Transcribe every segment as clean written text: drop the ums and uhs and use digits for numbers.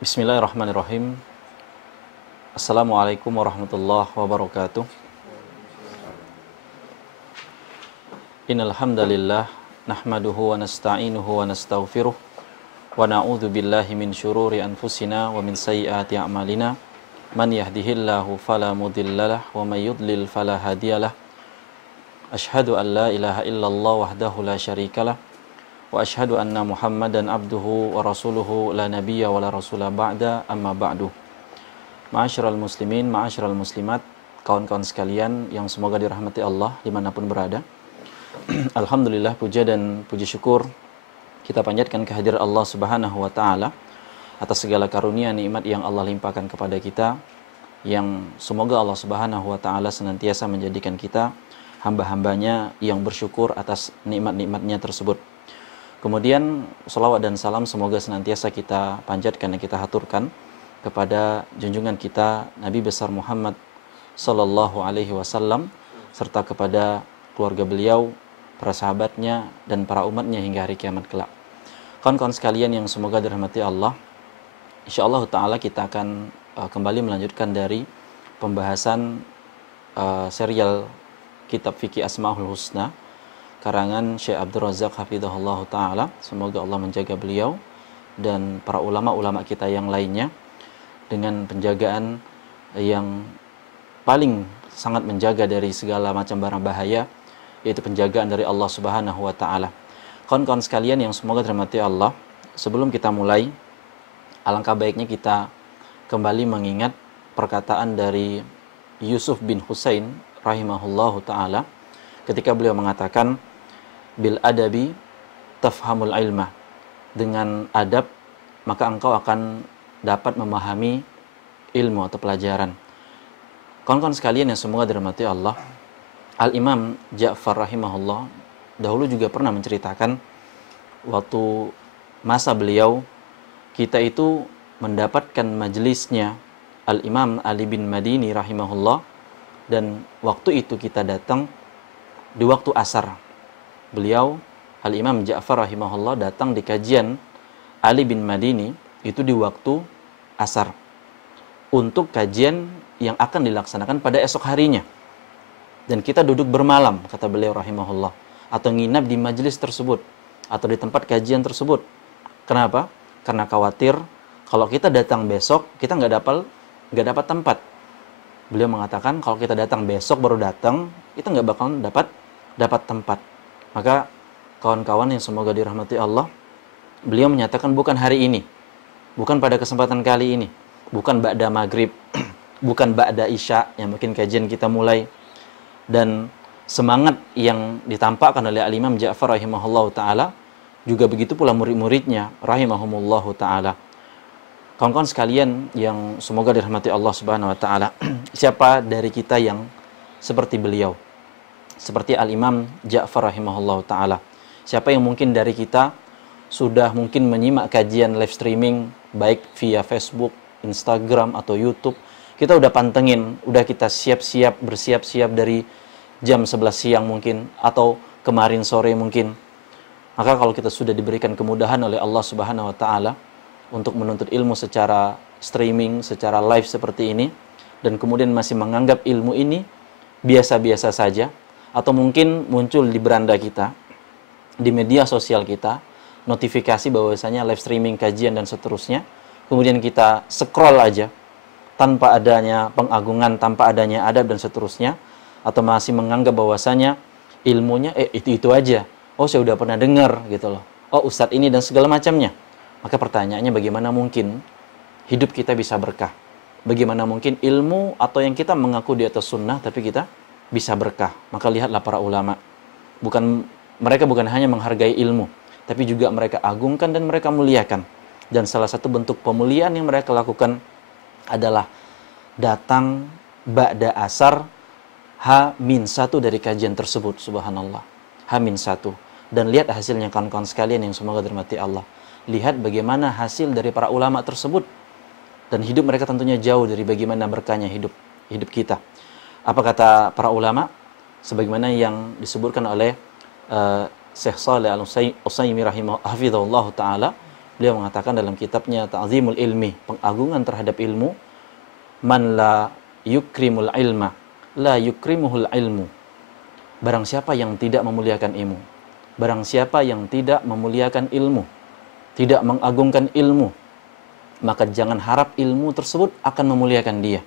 Bismillahirrahmanirrahim. Assalamualaikum warahmatullahi wabarakatuh. Innal hamdalillah nahmaduhu wa nasta'inuhu wa nastaghfiruh wa na'udzu billahi min syururi anfusina wa min sayyiati a'malina. Man yahdihillahu fala mudhillalah wa may yudlil fala hadiyalah. Asyhadu an la ilaha illallah wahdahu la syarikalah wa asyhadu anna Muhammadan abduhu wa rasuluhu la nabiyya wa la rasula ba'da amma ba'du. Ma'asyiral muslimin, ma'asyiral muslimat, kawan-kawan sekalian yang semoga dirahmati Allah dimanapun berada. Alhamdulillah, puja dan puji syukur kita panjatkan kehadirat Allah Subhanahu wa taala atas segala karunia nikmat yang Allah limpahkan kepada kita, yang semoga Allah Subhanahu wa taala senantiasa menjadikan kita hamba-hambanya yang bersyukur atas nikmat-nikmatnya tersebut. Kemudian salawat dan salam semoga senantiasa kita panjatkan dan kita haturkan kepada junjungan kita Nabi besar Muhammad sallallahu alaihi wasallam serta kepada keluarga beliau, para sahabatnya dan para umatnya hingga hari kiamat kelak. Kawan-kawan sekalian yang semoga dirahmati Allah, insyaallah taala kita akan kembali melanjutkan dari pembahasan serial kitab fikih Asmaul Husna karangan Syekh Abdul Razak hafizahullah taala. Semoga Allah menjaga beliau dan para ulama-ulama kita yang lainnya dengan penjagaan yang paling sangat menjaga dari segala macam barang bahaya, yaitu penjagaan dari Allah Subhanahu wa taala. Kawan-kawan sekalian yang semoga dirahmati Allah, sebelum kita mulai, alangkah baiknya kita kembali mengingat perkataan dari Yusuf bin Husain rahimahullahu taala ketika beliau mengatakan, bil adabi tafhamul ilma, dengan adab maka engkau akan dapat memahami ilmu atau pelajaran. Kawan-kawan sekalian yang semoga dirahmati Allah, Al-Imam Ja'far rahimahullah dahulu juga pernah menceritakan waktu masa beliau, kita itu mendapatkan majelisnya Al-Imam Ali bin Madini rahimahullah, dan waktu itu kita datang di waktu asar. Beliau Al-Imam Ja'far rahimahullah datang di kajian Ali bin Madini itu di waktu asar untuk kajian yang akan dilaksanakan pada esok harinya. Dan kita duduk bermalam, kata beliau rahimahullah, atau nginap di majelis tersebut atau di tempat kajian tersebut. Kenapa? Karena khawatir kalau kita datang besok kita nggak dapat tempat. Beliau mengatakan kalau kita datang besok baru datang, kita nggak bakal dapat tempat. Maka kawan-kawan yang semoga dirahmati Allah, beliau menyatakan bukan hari ini, bukan pada kesempatan kali ini, bukan ba'da maghrib, bukan ba'da isya yang mungkin kajian kita mulai. Dan semangat yang ditampakkan oleh Al-Imam Ja'far rahimahullahu ta'ala juga begitu pula murid-muridnya rahimahumullahu ta'ala. Kawan-kawan sekalian yang semoga dirahmati Allah subhanahu wa ta'ala, siapa dari kita yang seperti beliau, seperti Al-Imam Ja'far rahimahullahu ta'ala? Siapa yang mungkin dari kita sudah mungkin menyimak kajian live streaming baik via Facebook, Instagram atau YouTube, kita udah pantengin, udah kita bersiap-siap dari jam 11 siang mungkin, atau kemarin sore mungkin. Maka kalau kita sudah diberikan kemudahan oleh Allah Subhanahu wa taala untuk menuntut ilmu secara streaming, secara live seperti ini, dan kemudian masih menganggap ilmu ini biasa-biasa saja, atau mungkin muncul di beranda kita, di media sosial kita, notifikasi bahwasanya live streaming kajian dan seterusnya, kemudian kita scroll aja tanpa adanya pengagungan, tanpa adanya adab dan seterusnya, atau masih menganggap bahwasanya ilmunya itu aja. Oh, saya udah pernah dengar gitu loh. Oh, ustadz ini dan segala macamnya. Maka pertanyaannya, bagaimana mungkin hidup kita bisa berkah? Bagaimana mungkin ilmu atau yang kita mengaku di atas sunnah tapi kita bisa berkah? Maka lihatlah para ulama. Mereka bukan hanya menghargai ilmu, tapi juga mereka agungkan dan mereka muliakan. Dan salah satu bentuk pemuliaan yang mereka lakukan adalah datang ba'da asar H-1 dari kajian tersebut, subhanallah. H-1. Dan lihat hasilnya kawan-kawan sekalian yang semoga dirahmati Allah. Lihat bagaimana hasil dari para ulama tersebut. Dan hidup mereka tentunya jauh dari bagaimana berkahnya hidup kita. Apa kata para ulama? Sebagaimana yang disebutkan oleh Syekh Shalih Al-Utsaimin rahimahullah ta'ala, Beliau mengatakan dalam kitabnya Ta'zimul Ilmi, pengagungan terhadap ilmu, man la yukrimul ilma, la yukrimuhul ilmu. Barang siapa yang tidak memuliakan ilmu, barang siapa yang tidak memuliakan ilmu, tidak mengagungkan ilmu, maka jangan harap ilmu tersebut akan memuliakan dia.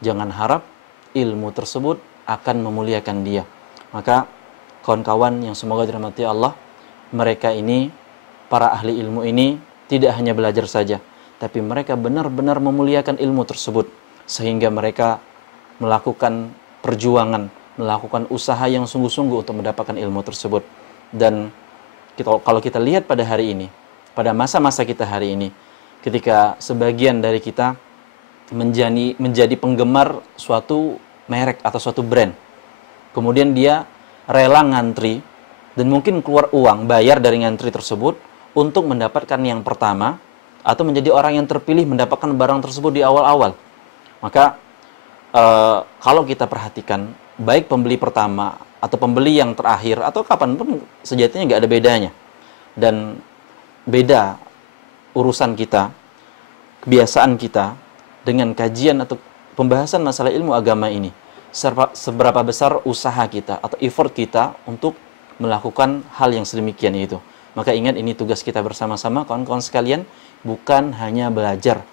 Jangan harap ilmu tersebut akan memuliakan dia. Maka kawan-kawan yang semoga dirahmati Allah, mereka ini, para ahli ilmu ini, tidak hanya belajar saja, tapi mereka benar-benar memuliakan ilmu tersebut, sehingga mereka melakukan perjuangan, melakukan usaha yang sungguh-sungguh untuk mendapatkan ilmu tersebut. Dan kalau kita lihat pada hari ini, pada masa-masa kita hari ini, ketika sebagian dari kita menjadi penggemar suatu merek atau suatu brand, kemudian dia rela ngantri dan mungkin keluar uang bayar dari ngantri tersebut untuk mendapatkan yang pertama atau menjadi orang yang terpilih mendapatkan barang tersebut di awal-awal. Maka kalau kita perhatikan, baik pembeli pertama atau pembeli yang terakhir atau kapanpun, sejatinya nggak ada bedanya. Dan beda urusan kita, kebiasaan kita dengan kajian atau pembahasan masalah ilmu agama ini. Seberapa besar usaha kita atau effort kita untuk melakukan hal yang sedemikian itu. Maka ingat, ini tugas kita bersama-sama kawan-kawan sekalian, bukan hanya belajar,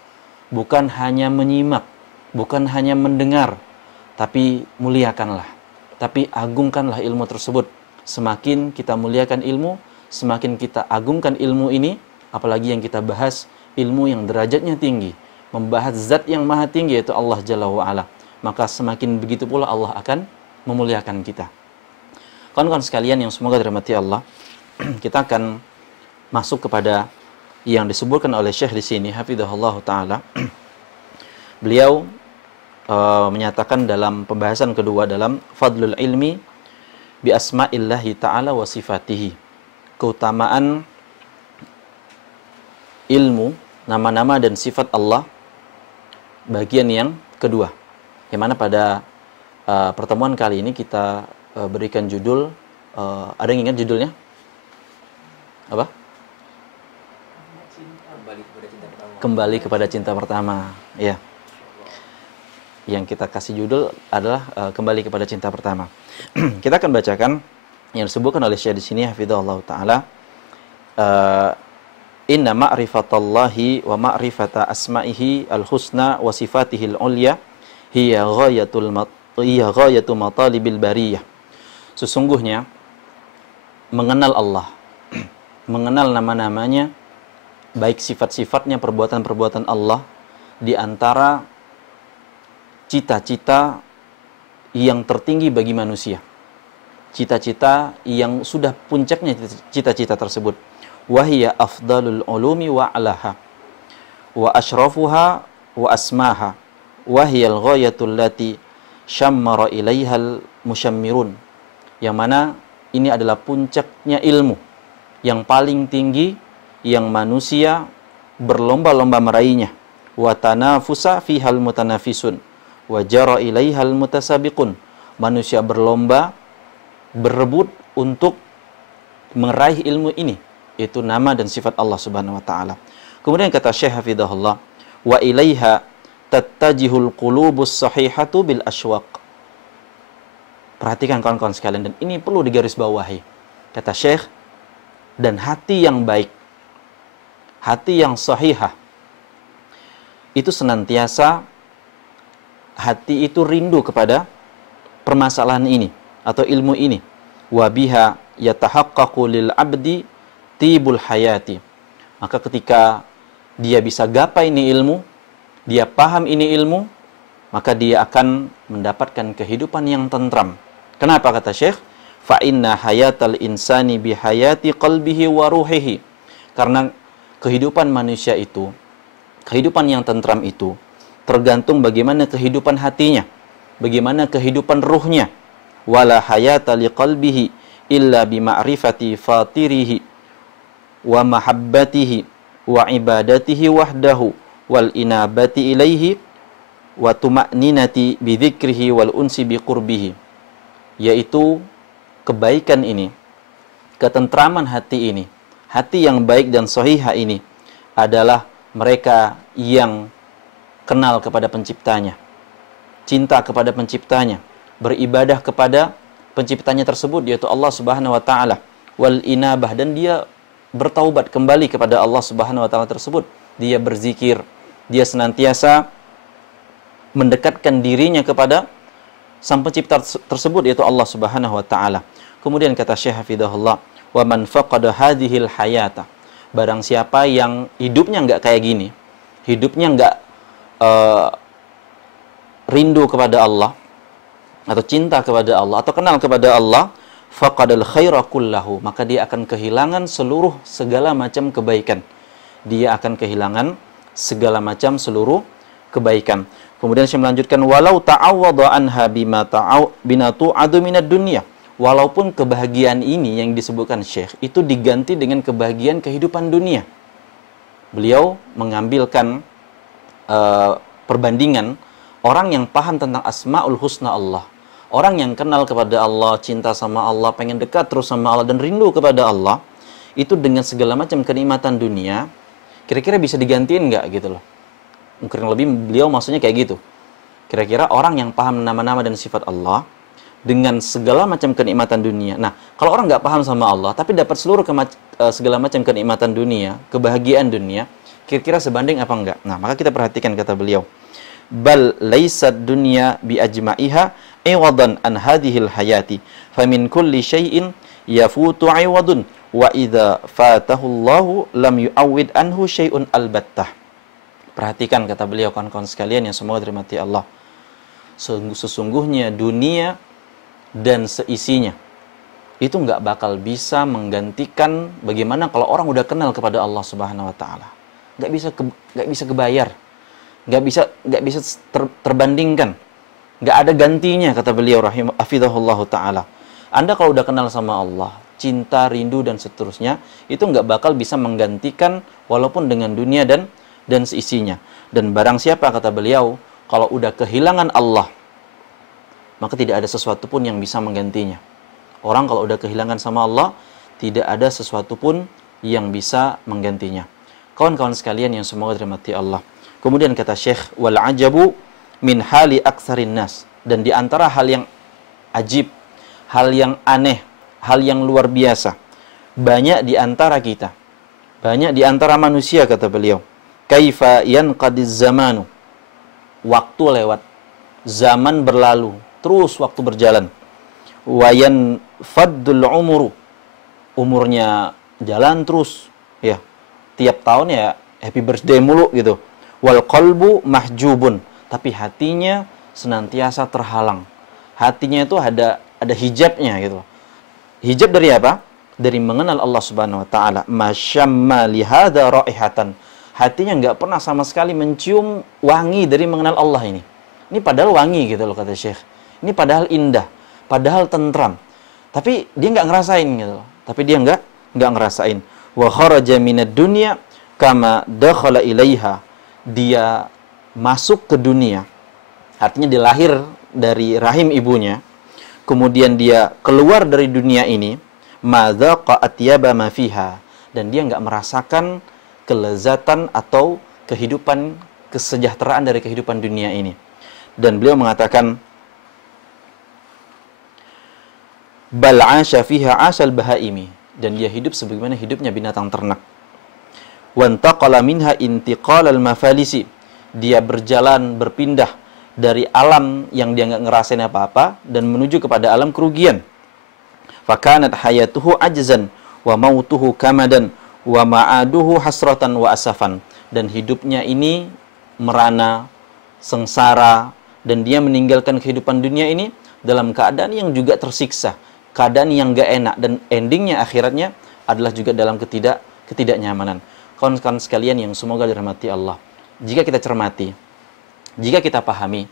bukan hanya menyimak, bukan hanya mendengar, tapi muliakanlah, tapi agungkanlah ilmu tersebut. Semakin kita muliakan ilmu, semakin kita agungkan ilmu ini, apalagi yang kita bahas ilmu yang derajatnya tinggi, membahas zat yang maha tinggi, yaitu Allah Jalla wa'ala, maka semakin begitu pula Allah akan memuliakan kita. Kawan-kawan sekalian yang semoga dirahmati Allah, kita akan masuk kepada yang disebutkan oleh Syekh di sini, hafizahullah taala. Beliau menyatakan dalam pembahasan kedua dalam Fadlul Ilmi bi Asma'illahi taala wa sifatihi, keutamaan ilmu, nama-nama dan sifat Allah, bagian yang kedua. Yang mana pada pertemuan kali ini kita berikan judul, ada yang ingat judulnya? Apa? Kembali kepada cinta pertama. Ya. Yang kita kasih judul adalah kembali kepada cinta pertama. Kita akan bacakan yang disebutkan oleh Syekh di sini, hafizahullah taala. Inna ma'rifatallahi wa ma'rifata asma'ihi al-husna wa sifatihi al-ulya hiya ghayatu matalibil bariyah. Sesungguhnya mengenal Allah, mengenal nama-namanya, baik sifat-sifatnya, perbuatan-perbuatan Allah, di antara cita-cita yang tertinggi bagi manusia. Cita-cita yang sudah puncaknya cita-cita tersebut. Wahiya afdalul ulumi wa alaha wa ashrafuha wa asmaha wahiyal ghayatul lati syammara ilaihal musyammirun. Yang mana ini adalah puncaknya ilmu yang paling tinggi yang manusia berlomba-lomba meraihnya. Wa tanafusa fihal mutanafisun wa jara ilaihal mutasabiqun. Manusia berlomba, berebut untuk meraih ilmu ini, yaitu nama dan sifat Allah Subhanahu wa taala. Kemudian kata Syekh hafizahullah, wa ilaiha tattajihul qulubus sahihatu bil asywaq. Perhatikan kawan-kawan sekalian, dan ini perlu digarisbawahi. Kata Syekh, dan hati yang baik, hati yang sahihah, itu senantiasa hati itu rindu kepada permasalahan ini atau ilmu ini. Wa biha yatahaqqaqu lil abdi tibul hayati. Maka ketika dia bisa gapai ini ilmu, dia paham ini ilmu, maka dia akan mendapatkan kehidupan yang tentram. Kenapa kata Syekh? Fa inna hayatal insani bi hayati qalbihi wa ruhihi. Karena kehidupan manusia itu, kehidupan yang tentram itu tergantung bagaimana kehidupan hatinya, bagaimana kehidupan ruhnya. Wala hayata liqalbihi illa bima'rifati fatirihi wa mahabbatihi wa ibadatihi wahdahu wal inabati ilaihi wa tuma'ninati bidzikrihi wal unsi biqurbihi. Yaitu kebaikan ini, ketentraman hati ini, hati yang baik dan sahihah ini, adalah mereka yang kenal kepada penciptanya, cinta kepada penciptanya, beribadah kepada penciptanya tersebut, yaitu Allah Subhanahu wa taala, wal inabah, dan dia bertaubat kembali kepada Allah Subhanahu wa taala tersebut. Dia berzikir, dia senantiasa mendekatkan dirinya kepada sang pencipta tersebut, yaitu Allah Subhanahu wa taala. Kemudian kata Syekh Hafizahullah, wa man faqada hadhil hayata, barang siapa yang hidupnya enggak kayak gini, hidupnya enggak rindu kepada Allah, atau cinta kepada Allah, atau kenal kepada Allah, faqadal khaira kullahu, maka dia akan kehilangan seluruh segala macam kebaikan. Dia akan kehilangan segala macam seluruh kebaikan. Kemudian saya melanjutkan, walau ta'awwadha anha bima tu'adu minad dunya, walaupun kebahagiaan ini yang disebutkan Syekh itu diganti dengan kebahagiaan kehidupan dunia. Beliau mengambilkan perbandingan orang yang paham tentang asmaul husna Allah, orang yang kenal kepada Allah, cinta sama Allah, pengen dekat terus sama Allah dan rindu kepada Allah, itu dengan segala macam kenikmatan dunia, kira-kira bisa digantiin nggak gitu loh. Mungkin lebih beliau maksudnya kayak gitu. Kira-kira orang yang paham nama-nama dan sifat Allah dengan segala macam kenikmatan dunia. Nah, kalau orang nggak paham sama Allah, tapi dapat seluruh segala macam kenikmatan dunia, kebahagiaan dunia, kira-kira sebanding apa enggak? Nah, maka kita perhatikan kata beliau, bal laysat dunya bi ajma'iha iwadan an hadhil hayati, famin kulli syai'in yafutu iwadun, wa idza fatahu Allahu lam yu'awwid anhu syai'un albattah. Perhatikan kata beliau, kawan-kawan sekalian yang semoga dirahmati Allah, sesungguhnya dunia dan seisinya itu nggak bakal bisa menggantikan bagaimana kalau orang udah kenal kepada Allah Subhanahu wa taala. Nggak bisa kebayar, nggak bisa terbandingkan, nggak ada gantinya kata beliau hafizahullahu taala. Anda kalau udah kenal sama Allah, cinta, rindu dan seterusnya, itu nggak bakal bisa menggantikan walaupun dengan dunia dan seisinya. Dan barang siapa kata beliau kalau udah kehilangan Allah, maka tidak ada sesuatu pun yang bisa menggantinya. Orang kalau udah kehilangan sama Allah, tidak ada sesuatu pun yang bisa menggantinya. Kawan-kawan sekalian yang semoga dirahmati Allah. Kemudian kata Syekh, wal ajabu min hali aktsarin nas, dan di antara hal yang ajib, hal yang aneh, hal yang luar biasa, banyak di antara kita, banyak di antara manusia kata beliau, kaifa yanqadiz zamanu, waktu lewat, zaman berlalu, terus waktu berjalan, wayan faddul umuru, umurnya jalan terus, ya, tiap tahun ya happy birthday mulu gitu. Wal qalbu mahjubun, tapi hatinya senantiasa terhalang. Hatinya itu ada hijabnya gitu. Hijab dari apa? Dari mengenal Allah Subhanahu wa taala. Masyamma li hadza raihatan. Hatinya nggak pernah sama sekali mencium wangi dari mengenal Allah ini. Ini padahal wangi gitu loh kata Syekh. Ini padahal indah, padahal tentram. Tapi dia nggak ngerasain gitu loh. Tapi dia nggak ngerasain. Wa kharaja minad dunya kama dakhala ilaiha. Dia masuk ke dunia, artinya dia lahir dari rahim ibunya, kemudian dia keluar dari dunia ini, madzaqa atyaba ma fiha, dan dia nggak merasakan kelezatan atau kehidupan, kesejahteraan dari kehidupan dunia ini. Dan beliau mengatakan, bal 'asha fiha 'asal bahaimi, dan dia hidup sebagaimana hidupnya binatang ternak. Wantaqala minha intiqalal mafalisi, dia berjalan, berpindah dari alam yang dia nggak ngerasain apa-apa dan menuju kepada alam kerugian. Fakanat hayatuhu ajzan wa mautuhu kamadan wa ma'aduhu hasratan wa asafan, dan hidupnya ini merana, sengsara, dan dia meninggalkan kehidupan dunia ini dalam keadaan yang juga tersiksa, keadaan yang nggak enak, dan endingnya akhiratnya adalah juga dalam ketidaknyamanan. Kawan-kawan sekalian yang semoga dirahmati Allah, jika kita cermati, jika kita pahami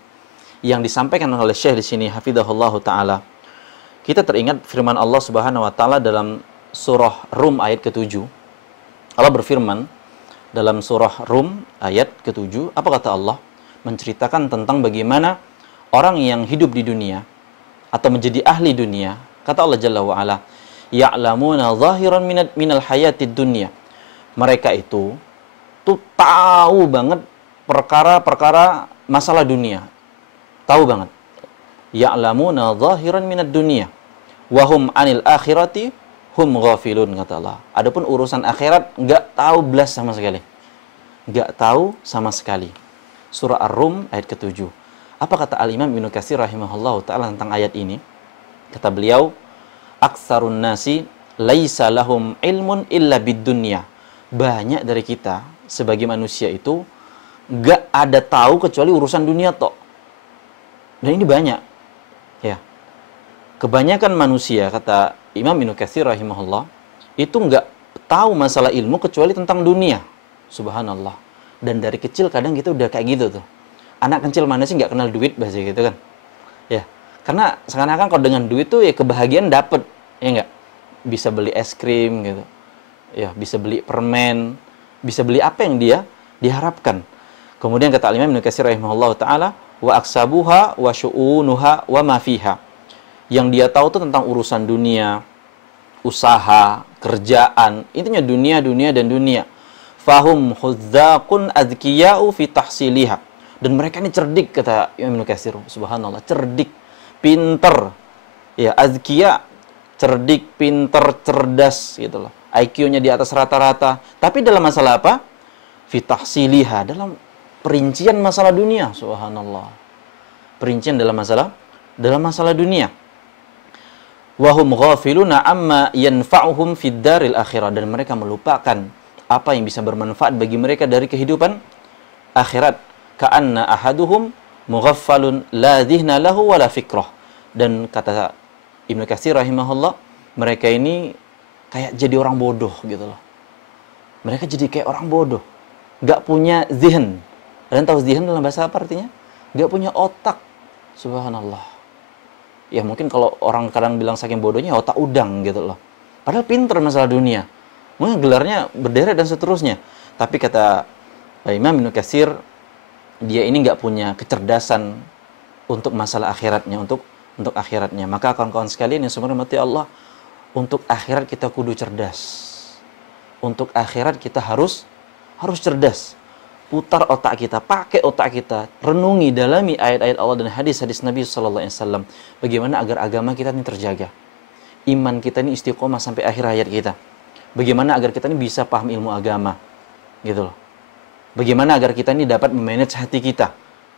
yang disampaikan oleh Syekh di sini hafizahullah taala, kita teringat firman Allah Subhanahu wa taala dalam surah Rum ayat ke-7. Allah berfirman dalam surah Rum ayat ke-7, apa kata Allah? Menceritakan tentang bagaimana orang yang hidup di dunia atau menjadi ahli dunia. Kata Allah Jalla wa ala, ya'lamuna zahiran minal hayatid dunya. Mereka itu tuh tahu banget perkara-perkara masalah dunia. Tahu banget. Ya'lamuna zahiran minad dunya wa hum 'anil akhirati hum ghafilun, kata Allah. Adapun urusan akhirat enggak tahu belas sama sekali. Enggak tahu sama sekali. Surah Ar-Rum ayat ke-7. Apa kata Al-Imam Ibnu Katsir rahimahullahu taala tentang ayat ini? Kata beliau, "Aktsarun nasi laisa lahum ilmun illa bid-dunya." Banyak dari kita sebagai manusia itu enggak ada tahu kecuali urusan dunia tok. Dan ini banyak. Ya. Kebanyakan manusia, kata Imam Ibnu Katsir rahimahullah, itu enggak tahu masalah ilmu kecuali tentang dunia. Subhanallah. Dan dari kecil kadang kita udah kayak gitu tuh. Anak kecil mana sih nggak kenal duit bahasa gitu kan? Ya. Karena seakan-akan kalau dengan duit tuh ya kebahagiaan dapet, ya enggak? Bisa beli es krim gitu. Ya, bisa beli permen, bisa beli apa yang dia diharapkan. Kemudian kata Imam Ibnu Katsir rahimahullah taala, wa aksabuha wa syu'unuha wa ma fiha. Yang dia tahu tuh tentang urusan dunia, usaha, kerjaan, intinya dunia dan dunia. Fahum hudzaqun adzkiya'u fi tahsiliha. Dan mereka ini cerdik, kata Imam Ibnu Katsir, subhanallah, cerdik, pinter. Ya, adzkiya, cerdik, pinter, cerdas gitu loh. IQ-nya di atas rata-rata. Tapi dalam masalah apa? Fi tahsiliha, dalam perincian masalah dunia, subhanallah. Perincian dalam masalah dunia. Wahum ghafiluna amma yanfa'uhum fid daril akhirah, dan mereka melupakan apa yang bisa bermanfaat bagi mereka dari kehidupan akhirat. Ka'anna ahaduhum mughaffalun la dhihna lahu wala fikrah. Dan kata Ibnu Katsir rahimahullah, mereka ini kayak jadi orang bodoh gitu loh. Mereka jadi kayak orang bodoh, enggak punya zihn. Kalian tahu zihn dalam bahasa apa artinya? Enggak punya otak. Subhanallah. Ya mungkin kalau orang kadang bilang saking bodohnya otak udang gitu loh. Padahal pinter masalah dunia. Mungkin gelarnya berderet dan seterusnya. Tapi kata Imam Ibnu Katsir, dia ini nggak punya kecerdasan untuk masalah akhiratnya, untuk akhiratnya. Maka kawan-kawan sekalian yang semoga mati Allah, untuk akhirat kita kudu cerdas. Untuk akhirat kita harus cerdas. Putar otak kita, pakai otak kita, renungi, dalami ayat-ayat Allah dan hadis-hadis Nabi sallallahu alaihi wasallam. Bagaimana agar agama kita ini terjaga. Iman kita ini istiqomah sampai akhir hayat kita. Bagaimana agar kita ini bisa paham ilmu agama. Gitu loh. Bagaimana agar kita ini dapat memanage hati kita.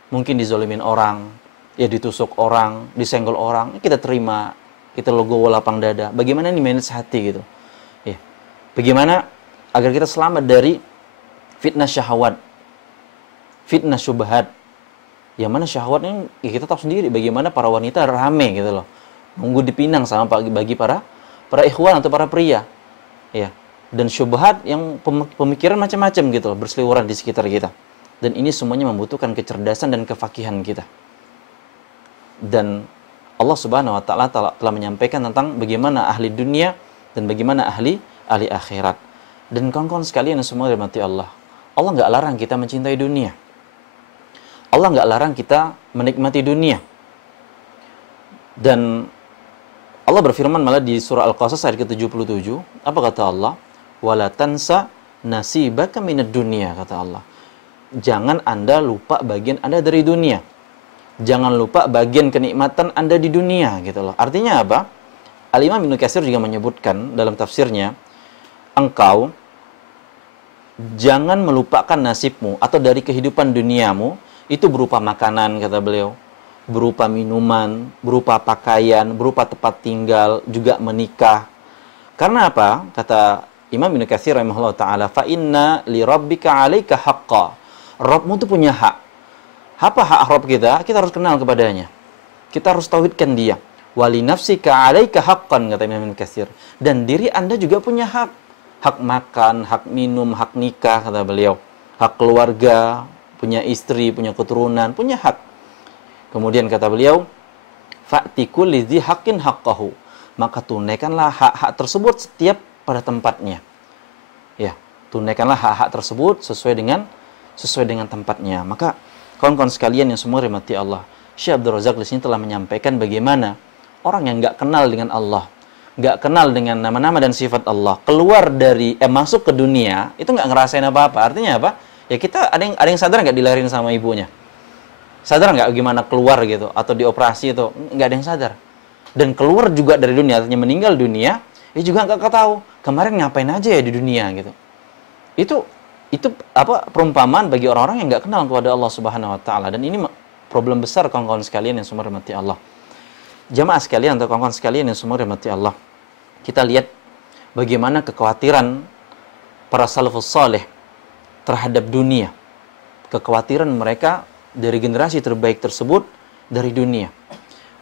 Mungkin dizolimin orang, ya ditusuk orang, disenggol orang, kita terima, kita legowo lapang dada. Bagaimana ini manage hati gitu. Ya. Bagaimana agar kita selamat dari fitnah syahwat, fitnah syubhat. Yang mana syahwat ini ya kita tahu sendiri bagaimana para wanita rame gitu loh. Nunggu dipinang sama bagi para ikhwan atau para pria. Ya. Dan syubhat yang pemikiran macam-macam gitu loh, berseliweran di sekitar kita. Dan ini semuanya membutuhkan kecerdasan dan kefakihan kita. Dan Allah Subhanahu wa taala telah menyampaikan tentang bagaimana ahli dunia dan bagaimana ahli akhirat. Dan kawan-kawan sekalian yang semua dirahmati Allah. Allah enggak larang kita mencintai dunia. Allah enggak larang kita menikmati dunia. Dan Allah berfirman malah di surah Al-Qasas ayat ke-77, apa kata Allah? Wala tansa nasibaka minad dunya, kata Allah. Jangan Anda lupa bagian Anda dari dunia. Jangan lupa bagian kenikmatan Anda di dunia, gitu loh. Artinya apa? Al-Imam Ibnu Katsir juga menyebutkan dalam tafsirnya, engkau jangan melupakan nasibmu atau dari kehidupan duniamu, itu berupa makanan, kata beliau, berupa minuman, berupa pakaian, berupa tempat tinggal, juga menikah. Karena apa? Kata Imam Ibnu Katsir rahimahullah ta'ala, fa inna li rabbika 'alaika haqqa. Rabbmu itu punya hak. Apa hak Rabb kita? Kita harus kenal kepadanya. Kita harus tauhidkan dia. Wa li nafsika 'alaika haqqan, kata Imam Ibnu Katsir. Dan diri Anda juga punya hak. Hak makan, hak minum, hak nikah, kata beliau. Hak keluarga, punya istri, punya keturunan, punya hak. Kemudian kata beliau, fa'ti kulli dzi haqqin haqqahu. Maka tunaikanlah hak-hak tersebut setiap pada tempatnya. Ya, tunaikanlah hak-hak tersebut sesuai dengan tempatnya. Maka kawan-kawan sekalian yang semua dirahmati Allah, Syekh Abdul Razak di sini telah menyampaikan bagaimana orang yang enggak kenal dengan Allah, nggak kenal dengan nama-nama dan sifat Allah, keluar dari masuk ke dunia itu nggak ngerasain apa-apa. Artinya apa? Ya kita ada yang sadar nggak dilahirin sama ibunya? Sadar nggak gimana keluar gitu atau dioperasi itu? Nggak ada yang sadar. Dan keluar juga dari dunia, artinya meninggal dunia, ya juga nggak tahu kemarin ngapain aja ya di dunia gitu. Itu apa perumpamaan bagi orang-orang yang nggak kenal kepada Allah Subhanahu wa taala, dan ini problem besar kawan-kawan sekalian yang semua dirahmati Allah. Jamaah sekalian atau kawan-kawan sekalian yang semua dirahmati Allah. Kita lihat bagaimana kekhawatiran para salafus saleh terhadap dunia. Kekhawatiran mereka dari generasi terbaik tersebut dari dunia.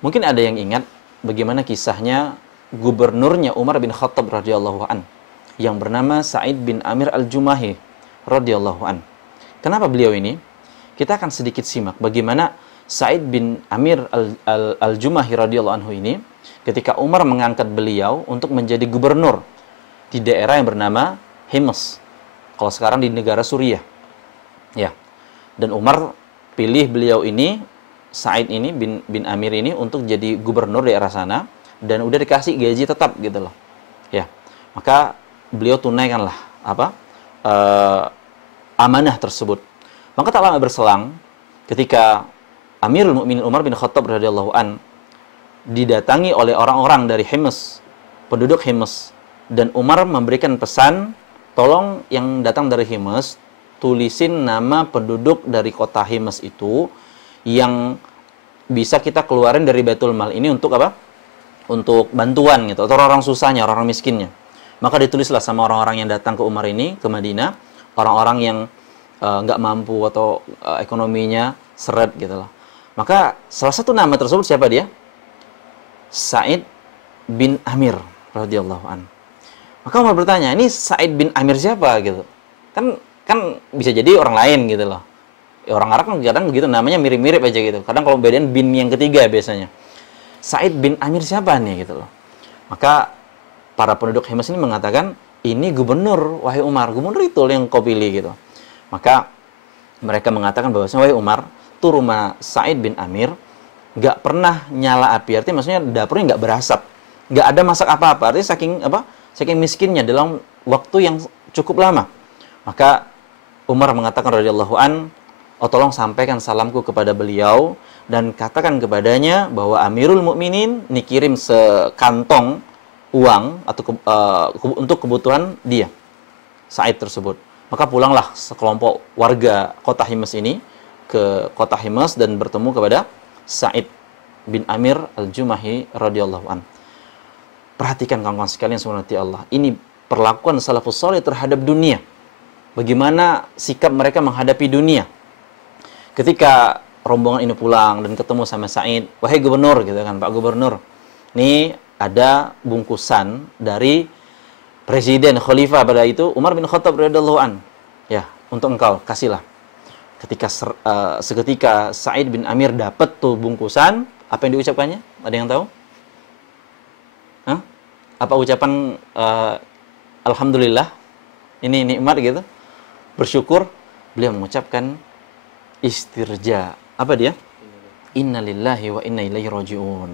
Mungkin ada yang ingat bagaimana kisahnya gubernurnya Umar bin Khattab radhiyallahu an yang bernama Sa'id bin Amir al-Jumahi radhiyallahu an. Kenapa beliau ini? Kita akan sedikit simak bagaimana Sa'id bin Amir al-Jumahi radhiyallahu anhu ini ketika Umar mengangkat beliau untuk menjadi gubernur di daerah yang bernama Hims. Kalau sekarang di negara Suriah. Ya. Dan Umar pilih beliau ini, Sa'id ini bin Amir ini untuk jadi gubernur di daerah sana dan udah dikasih gaji tetap gitu loh. Ya. Maka beliau tunaikanlah amanah tersebut. Maka tak lama berselang ketika Amirul Mukminin Umar bin Khattab radhiyallahu an didatangi oleh orang-orang dari Hims, penduduk Hims, dan Umar memberikan pesan, tolong yang datang dari Hims tulisin nama penduduk dari kota Hims itu yang bisa kita keluarin dari Baitul Mal ini untuk apa? Untuk bantuan gitu, atau orang susahnya, orang miskinnya. Maka ditulislah sama orang-orang yang datang ke Umar ini ke Madinah, orang-orang yang nggak mampu atau ekonominya seret gitu loh. Maka salah satu nama tersebut siapa dia? Sa'id bin Amir radhiyallahu an. Maka Umar bertanya, ini Sa'id bin Amir siapa gitu? Kan bisa jadi orang lain gitu loh. Ya, orang Arab kan kadang begitu, namanya mirip-mirip aja gitu. Kadang kalau bedain bin yang ketiga biasanya. Sa'id bin Amir siapa nih gitu loh. Maka para penduduk Hims ini mengatakan, ini gubernur, wahai Umar. Gubernur itu yang kau pilih gitu. Maka mereka mengatakan bahwasanya, wahai Umar, tuh rumah Sa'id bin Amir nggak pernah nyala api. Artinya maksudnya dapurnya nggak berasap, nggak ada masak apa-apa. Artinya saking miskinnya dalam waktu yang cukup lama. Maka Umar mengatakan radhiyallahu an, oh tolong sampaikan salamku kepada beliau dan katakan kepadanya bahwa Amirul Mukminin ini kirim sekantong uang atau untuk kebutuhan dia, Sa'id tersebut. Maka pulanglah sekelompok warga kota Hims ini ke kota Hims dan bertemu kepada Sa'id bin Amir al-Jumahi radhiyallahu an. Perhatikan kawan-kawan sekalian subhanahu Allah. Ini perlakuan salafus saleh terhadap dunia. Bagaimana sikap mereka menghadapi dunia. Ketika rombongan ini pulang dan ketemu sama Sa'id, wahai gubernur gitu kan, Pak Gubernur. Ini ada bungkusan dari presiden khalifah pada itu Umar bin Khattab radhiyallahu an. Ya, untuk engkau, kasihlah. Seketika Sa'id bin Amir dapat tuh bungkusan, apa yang diucapkannya? Ada yang tahu? Hah? Apa ucapan alhamdulillah? Ini nikmat gitu. Bersyukur. Beliau mengucapkan istirja. Apa dia? Innalillahi wa inna ilaihi raji'un.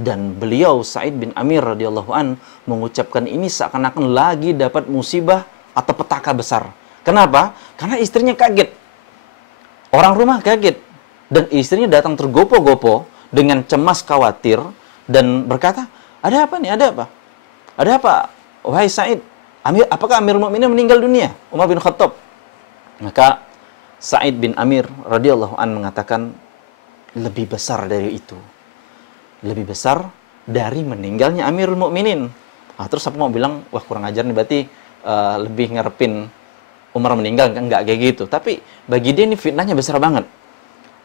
Dan beliau Sa'id bin Amir radhiyallahu an mengucapkan ini seakan-akan lagi dapat musibah atau petaka besar. Kenapa? Karena istrinya kaget. Orang rumah kaget dan istrinya datang tergopoh-gopoh dengan cemas khawatir dan berkata, "Ada apa nih? Ada apa? Ada apa? Wahai Sa'id, apakah Amirul Mukminin meninggal dunia? Umar bin Khattab." Maka Sa'id bin Amir radhiyallahu an mengatakan, lebih besar dari itu. Lebih besar dari meninggalnya Amirul Mukminin. Terus apa mau bilang, wah kurang ajar nih, berarti lebih ngarepin Umar meninggal, enggak kayak gitu. Tapi bagi dia ini fitnahnya besar banget.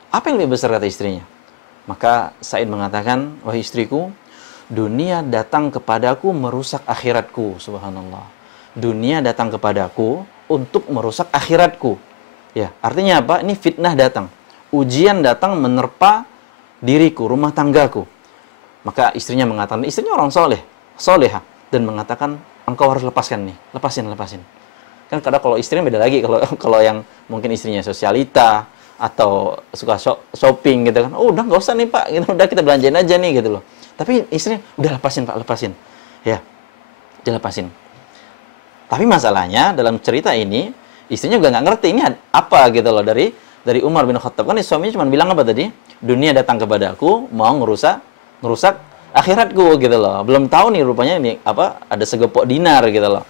Apa yang lebih besar kata istrinya? Maka Sa'id mengatakan, wahai istriku, dunia datang kepadaku merusak akhiratku. Subhanallah. Dunia datang kepadaku untuk merusak akhiratku. Ya, artinya apa? Ini fitnah datang. Ujian datang menerpa diriku, rumah tanggaku. Maka istrinya mengatakan, istrinya orang soleha, dan mengatakan, engkau harus lepaskan nih, lepasin. Kan kadang kalau istrinya beda lagi, kalau yang mungkin istrinya sosialita atau suka shopping gitu kan, oh udah nggak usah nih Pak, gitu, udah kita belanjain aja nih gitu loh. Tapi istrinya udah lepasin Pak, lepasin. Ya, dilepasin. Tapi masalahnya dalam cerita ini istrinya juga nggak ngerti ini apa gitu loh dari Umar bin Khattab. Kan suaminya cuma bilang apa tadi? Dunia datang kepadaku mau ngerusak akhiratku gitu loh. Belum tahu nih rupanya ini apa ada segepok dinar gitu loh.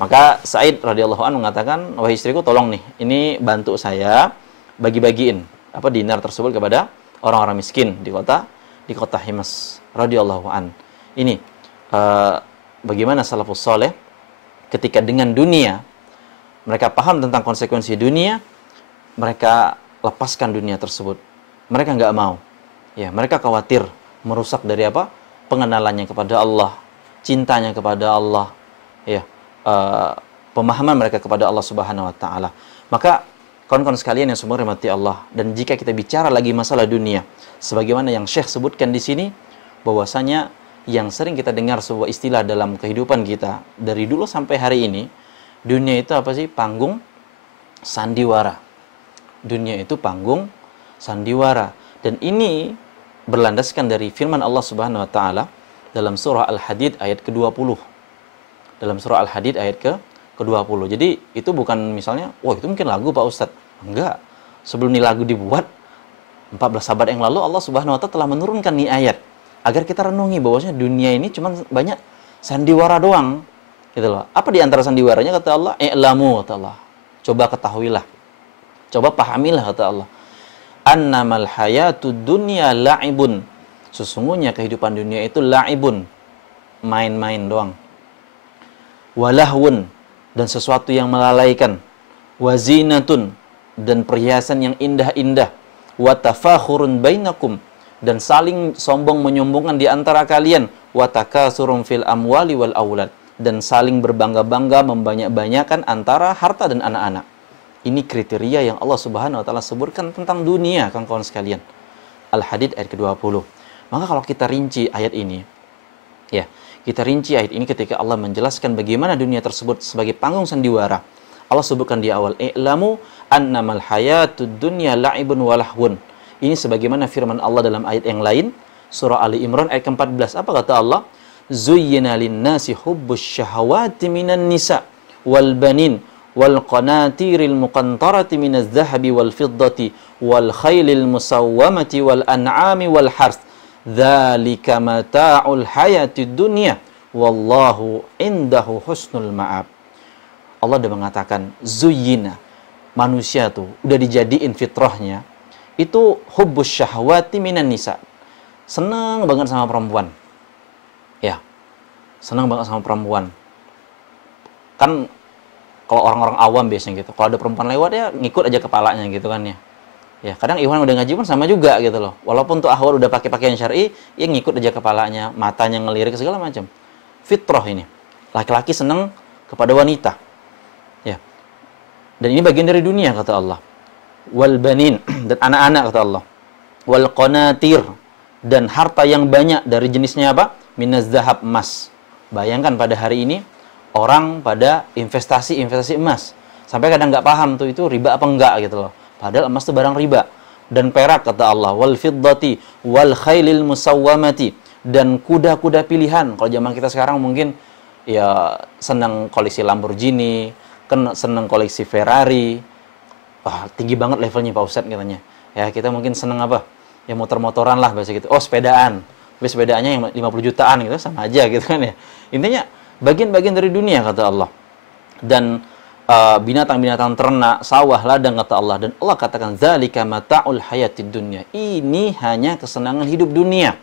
Maka Sa'id radhiyallahu anhu mengatakan, wahai istriku tolong nih, ini bantu saya bagi-bagiin apa dinar tersebut kepada orang-orang miskin di kota Himas radhiyallahu an. Ini bagaimana salafus saleh ketika dengan dunia mereka paham tentang konsekuensi dunia, mereka lepaskan dunia tersebut. Mereka nggak mau. Ya, mereka khawatir merusak dari apa? Pengenalannya kepada Allah, cintanya kepada Allah. Ya. Pemahaman mereka kepada Allah Subhanahu wa taala. Maka kawan-kawan sekalian yang semua rahmati Allah, dan jika kita bicara lagi masalah dunia, sebagaimana yang Syekh sebutkan di sini, bahwasanya yang sering kita dengar sebuah istilah dalam kehidupan kita dari dulu sampai hari ini, dunia itu apa sih? Panggung sandiwara. Dunia itu panggung sandiwara. Dan ini berlandaskan dari firman Allah Subhanahu wa taala dalam surah Al-Hadid ayat ke-20. Dalam surah Al-Hadid ayat ke-20. Jadi itu bukan misalnya, wah itu mungkin lagu Pak Ustadz. Enggak. Sebelum ini lagu dibuat, 14 abad yang lalu Allah Subhanahu wa taala telah menurunkan nih ayat agar kita renungi bahwasanya dunia ini cuma banyak sandiwara doang. Gitu loh. Apa di antara sandiwaranya kata Allah? I'lamu kata Allah. Coba ketahuilah. Coba pahamilah kata Allah. Annamal hayatud dunya la'ibun. Sesungguhnya kehidupan dunia itu la'ibun. Main-main doang. Walahwun, dan sesuatu yang melalaikan, wazinatun, dan perhiasan yang indah-indah, watafakhurun bainakum, dan saling sombong menyombongkan di antara kalian, watakasurun fil amwali wal aulad, dan saling berbangga-bangga membanyak-banyakan antara harta dan anak-anak. Ini kriteria yang Allah Subhanahu wa taala sebutkan tentang dunia, kawan-kawan sekalian. Al-Hadid ayat ke-20. Maka kalau kita rinci ayat ini, ya, kita rinci ayat ini ketika Allah menjelaskan bagaimana dunia tersebut sebagai panggung sandiwara. Allah sebutkan di awal, "I'lamu annamal hayatud dunya la'ibun wa lahwun." Ini sebagaimana firman Allah dalam ayat yang lain, surah Ali Imran ayat ke-14. Apa kata Allah? "Zuyyina lin-nasi hubbus syahawati minan nisa wal banin wal qanatiril muqantarati minaz zahabi wal fiddati wal khailil musawwamati wal an'ami wal harth. Dzalika mata'ul hayatid dunya wallahu indahu husnul ma'ab." Allah sudah mengatakan zuyyina, manusia tuh udah dijadiin fitrahnya itu hubbus syahwati minan nisa. Senang banget sama perempuan. Ya. Senang banget sama perempuan. Kan kalau orang-orang awam biasanya gitu. Kalau ada perempuan lewat ya ngikut aja kepalanya gitu kan ya. Ya, kadang Iwan udah ngaji pun sama juga gitu loh. Walaupun tuh Ahwal udah pakai pakaian syar'i, ya ngikut aja kepalanya, matanya ngelirik segala macam. Fitrah ini. Laki-laki senang kepada wanita. Ya. Dan ini bagian dari dunia kata Allah. Wal banin, dan anak-anak kata Allah. Wal qanatir, dan harta yang banyak dari jenisnya apa? Minaz zahab, emas. Bayangkan pada hari ini orang pada investasi emas. Sampai kadang nggak paham tuh itu riba apa enggak gitu loh. Padahal emas itu barang riba. Dan perak kata Allah, wal fiddati wal khailil musawwamati, dan kuda-kuda pilihan. Kalau zaman kita sekarang mungkin ya senang koleksi Lamborghini, senang koleksi Ferrari. Wah, tinggi banget levelnya Pak Ustadz katanya. Ya, kita mungkin senang apa? Ya motor-motoran lah bahasa gitu. Oh, sepedaan. Tapi sepedaannya yang 50 jutaan gitu sama aja gitu kan ya. Intinya bagian-bagian dari dunia kata Allah. Dan binatang-binatang ternak, sawah, ladang kata Allah. Dan Allah katakan zalika mata'ul hayatid dunya. Ini hanya kesenangan hidup dunia.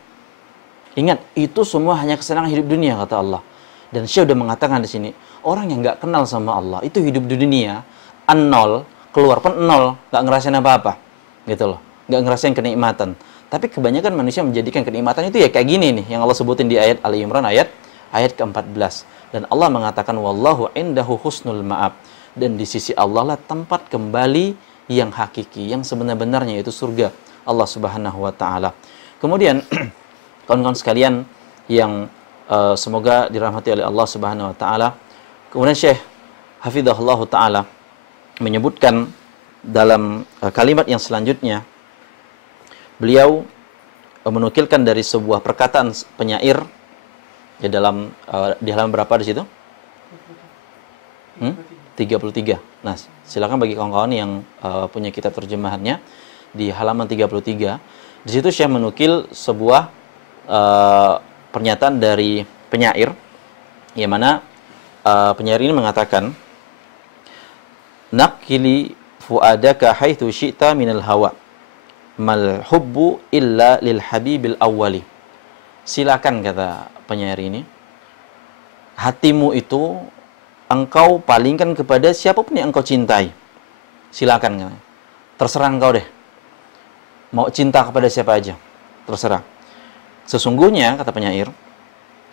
Ingat, itu semua hanya kesenangan hidup dunia kata Allah. Dan Syekh sudah mengatakan di sini, orang yang nggak kenal sama Allah, itu hidup di dunia, nol, keluar pun nol, nggak ngerasain apa-apa. Gitu loh. Nggak ngerasain kenikmatan. Tapi kebanyakan manusia menjadikan kenikmatan itu ya kayak gini nih, yang Allah sebutin di ayat Ali Imran ayat ke-14. Dan Allah mengatakan wallahu indahu husnul ma'ab. Dan di sisi Allah lah tempat kembali yang hakiki, yang sebenar-benarnya itu surga Allah Subhanahu wa taala. Kemudian kawan-kawan sekalian yang semoga dirahmati oleh Allah Subhanahu wa taala. Kemudian Syekh hafizahullah taala menyebutkan dalam kalimat yang selanjutnya, beliau menukilkan dari sebuah perkataan penyair Ya dalam di halaman berapa di situ? 33. Nah, silakan bagi kawan-kawan yang punya kitab terjemahannya di halaman 33. Di situ Syekh menukil sebuah pernyataan dari penyair yang mana penyair ini mengatakan, "Naqili fuadaka haitsu syi'ta minal hawa mal hubbu illa lil habibil awwali." Silakan, kata penyair ini, hatimu itu engkau palingkan kepada siapapun yang engkau cintai. Silakan, terserah engkau deh. Mau cinta kepada siapa aja, terserah. Sesungguhnya, kata penyair,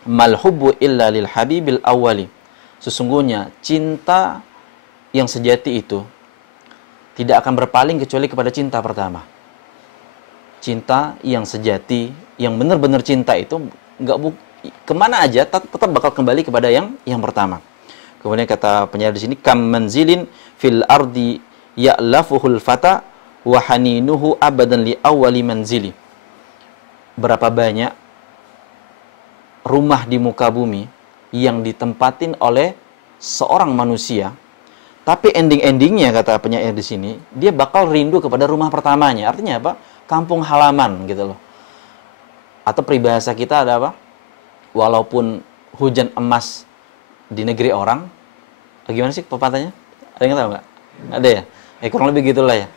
mal hubbu illa lil habibil awwali. Sesungguhnya cinta yang sejati itu tidak akan berpaling kecuali kepada cinta pertama. Cinta yang sejati, yang benar-benar cinta itu kemana aja tetap bakal kembali kepada yang pertama. Kemudian kata penyair di sini, kam manzilin fil ardi ya'lafuhul fata wa haninuhu abadan li awwali manzili. Berapa banyak rumah di muka bumi yang ditempatin oleh seorang manusia, tapi ending-endingnya, kata penyair di sini, dia bakal rindu kepada rumah pertamanya. Artinya apa? Kampung halaman gitu loh. Atau peribahasa kita ada apa? Walaupun hujan emas di negeri orang, gimana sih pepatahnya? Ada yang tahu nggak? Ada ya? Kurang lebih gitulah ya.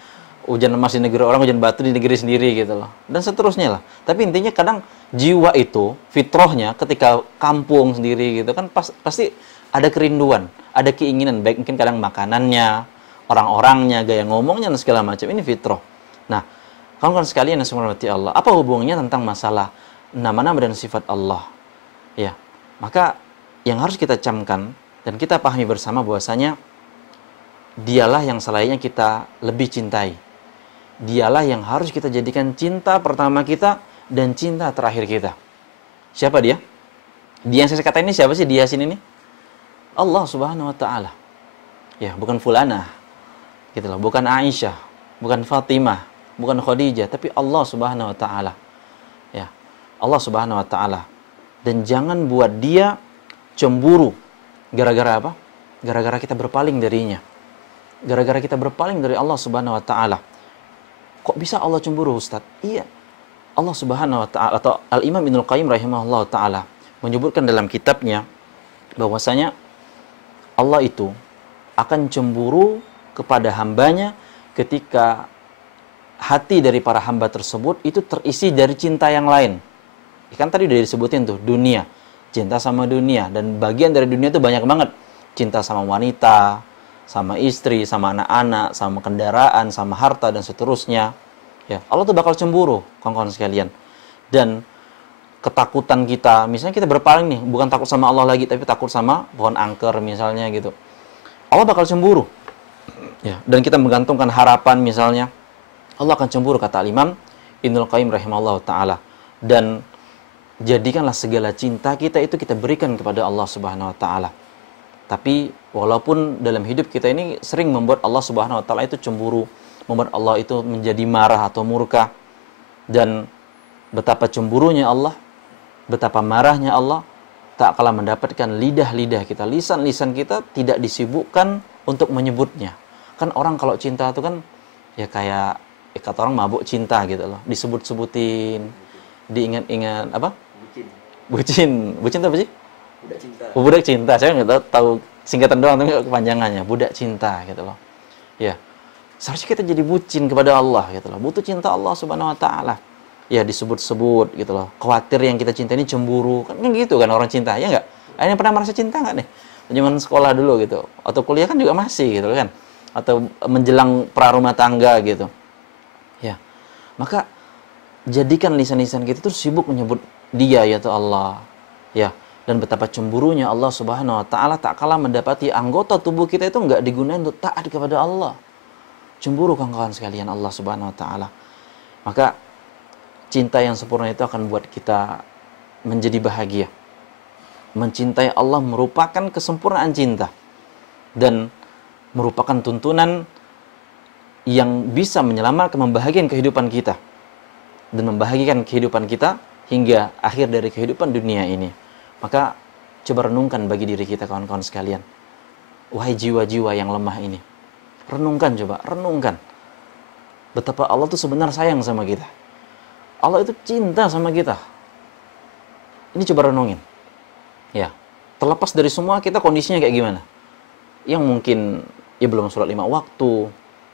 Hujan emas di negeri orang, hujan batu di negeri sendiri gitu loh. Dan seterusnya lah. Tapi intinya kadang jiwa itu, fitrahnya ketika kampung sendiri gitu kan pasti ada kerinduan, ada keinginan. Baik mungkin kadang makanannya, orang-orangnya, gaya ngomongnya, dan segala macam. Ini fitrah. Nah, kawan-kawan sekalian yang dirahmati Allah, apa hubungannya tentang masalah nama-nama dan sifat Allah? Ya, maka yang harus kita camkan dan kita pahami bersama bahwasanya dialah yang selayaknya kita lebih cintai. Dialah yang harus kita jadikan cinta pertama kita dan cinta terakhir kita. Siapa dia? Dia yang saya kata ini siapa sih dia sini nih? Allah Subhanahu wa taala. Ya, bukan fulana. Gitu loh, bukan Aisyah, bukan Fatimah, bukan Khadijah, tapi Allah Subhanahu wa taala. Ya, Allah Subhanahu wa taala. Dan jangan buat dia cemburu gara-gara apa? Gara-gara kita berpaling darinya. Gara-gara kita berpaling dari Allah Subhanahu wa taala. Kok bisa Allah cemburu, Ustaz? Iya. Allah Subhanahu wa taala atau Al-Imam Ibnul Qayyim rahimahullah taala menyebutkan dalam kitabnya bahwasanya Allah itu akan cemburu kepada hambanya ketika hati dari para hamba tersebut itu terisi dari cinta yang lain. Kan tadi udah disebutin tuh, dunia, cinta sama dunia, dan bagian dari dunia itu banyak banget. Cinta sama wanita, sama istri, sama anak-anak, sama kendaraan, sama harta, dan seterusnya. Ya, Allah tuh bakal cemburu, kawan-kawan sekalian. Dan ketakutan kita, misalnya kita berpaling nih, bukan takut sama Allah lagi, tapi takut sama pohon angker misalnya gitu. Allah bakal cemburu. Ya, dan kita menggantungkan harapan misalnya, Allah akan cemburu, kata Imam Ibnul Qayyim rahimahullah taala. Dan jadikanlah segala cinta kita itu kita berikan kepada Allah Subhanahu wa taala. Tapi walaupun dalam hidup kita ini sering membuat Allah Subhanahu wa taala itu cemburu, membuat Allah itu menjadi marah atau murka, dan betapa cemburunya Allah, betapa marahnya Allah, tak kalah mendapatkan lidah-lidah kita, lisan-lisan kita tidak disibukkan untuk menyebutnya. Kan orang kalau cinta itu kan ya kayak kata orang mabuk cinta gitu loh, disebut-sebutin, diingat-ingat apa? Bucin itu apa sih? Budak cinta. Budak cinta. Saya nggak tahu singkatan doang, tapi kepanjangannya budak cinta gitu loh. Ya, seharusnya kita jadi bucin kepada Allah gitu loh. Butuh cinta Allah Subhanahu wa taala. Ya, disebut-sebut gitu loh. Khawatir yang kita cinta ini cemburu. Kan gitu kan orang cinta, ya nggak? Ada yang pernah merasa cinta nggak nih? Zaman sekolah dulu gitu. Atau kuliah kan juga masih gitu kan. Atau menjelang prarumah tangga gitu. Ya. Maka jadikan lisan-lisan kita itu sibuk menyebut dia, yaitu Allah. Ya. Dan betapa cemburunya Allah Subhanahu wa taala tak kalah mendapati anggota tubuh kita itu enggak digunakan untuk taat kepada Allah. Cemburu kawan-kawan sekalian Allah Subhanahu wa taala. Maka cinta yang sempurna itu akan buat kita menjadi bahagia. Mencintai Allah merupakan kesempurnaan cinta dan merupakan tuntunan yang bisa menyelamatkan, membahagiakan kehidupan kita dan membahagiakan kehidupan kita hingga akhir dari kehidupan dunia ini. Maka coba renungkan bagi diri kita kawan-kawan sekalian. Wahai jiwa-jiwa yang lemah ini. Renungkan coba, renungkan. Betapa Allah tuh sebenarnya sayang sama kita. Allah itu cinta sama kita. Ini coba renungin. Ya, terlepas dari semua kita kondisinya kayak gimana. Yang mungkin ya belum sholat 5 waktu,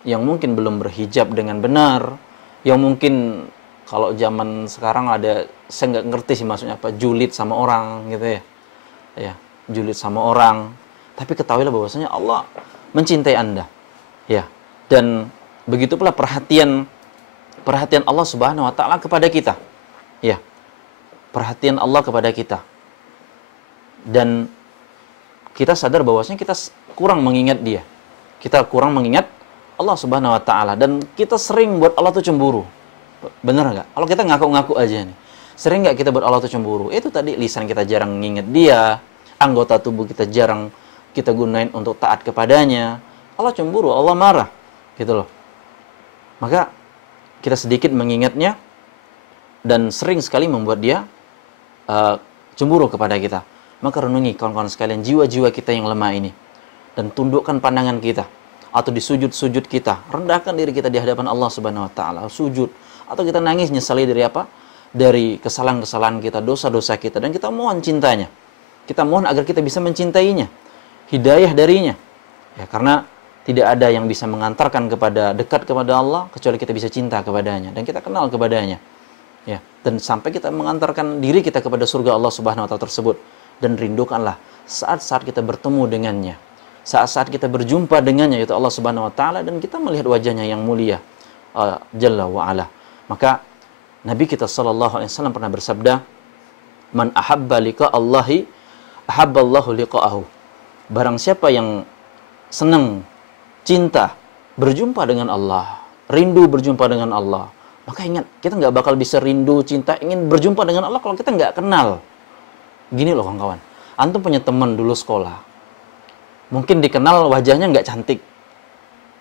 yang mungkin belum berhijab dengan benar, yang mungkin kalau zaman sekarang ada, saya nggak ngerti sih maksudnya apa, julid sama orang gitu ya. Ya, julid sama orang. Tapi ketahuilah bahwasanya Allah mencintai Anda. Ya, dan begitu pula perhatian Allah Subhanahu wa taala kepada kita. Ya. Perhatian Allah kepada kita. Dan kita sadar bahwasanya kita kurang mengingat Dia. Kita kurang mengingat Allah Subhanahu wa taala dan kita sering buat Allah tuh cemburu. Benar nggak? Kalau kita ngaku-ngaku aja nih. Sering nggak kita buat Allah tuh cemburu? Itu tadi lisan kita jarang mengingat Dia, anggota tubuh kita jarang kita gunain untuk taat kepadanya. Allah cemburu, Allah marah. Gitu loh. Maka kita sedikit mengingatnya dan sering sekali membuat Dia cemburu kepada kita. Maka renungi kawan-kawan sekalian jiwa-jiwa kita yang lemah ini dan tundukkan pandangan kita atau di sujud-sujud kita, rendahkan diri kita di hadapan Allah Subhanahu wa taala, sujud atau kita nangis nyesali dari apa? Dari kesalahan-kesalahan kita, dosa-dosa kita dan kita mohon cintanya. Kita mohon agar kita bisa mencintainya, hidayah darinya. Ya, karena tidak ada yang bisa mengantarkan kepada dekat kepada Allah kecuali kita bisa cinta kepadanya dan kita kenal kepadanya. Ya, dan sampai kita mengantarkan diri kita kepada surga Allah Subhanahu wa taala tersebut dan rindukanlah saat-saat kita bertemu dengannya. Saat-saat kita berjumpa dengannya yaitu Allah Subhanahu wa taala dan kita melihat wajahnya yang mulia jalla wa ala. Maka Nabi kita sallallahu alaihi wasallam pernah bersabda, "Man ahabba liqa Allahi ahabballahu liqa'ahu." Barang siapa yang senang, cinta berjumpa dengan Allah, rindu berjumpa dengan Allah, maka ingat, kita nggak bakal bisa rindu, cinta, ingin berjumpa dengan Allah kalau kita nggak kenal. Gini loh kawan-kawan, antum punya teman dulu sekolah, mungkin dikenal wajahnya nggak cantik,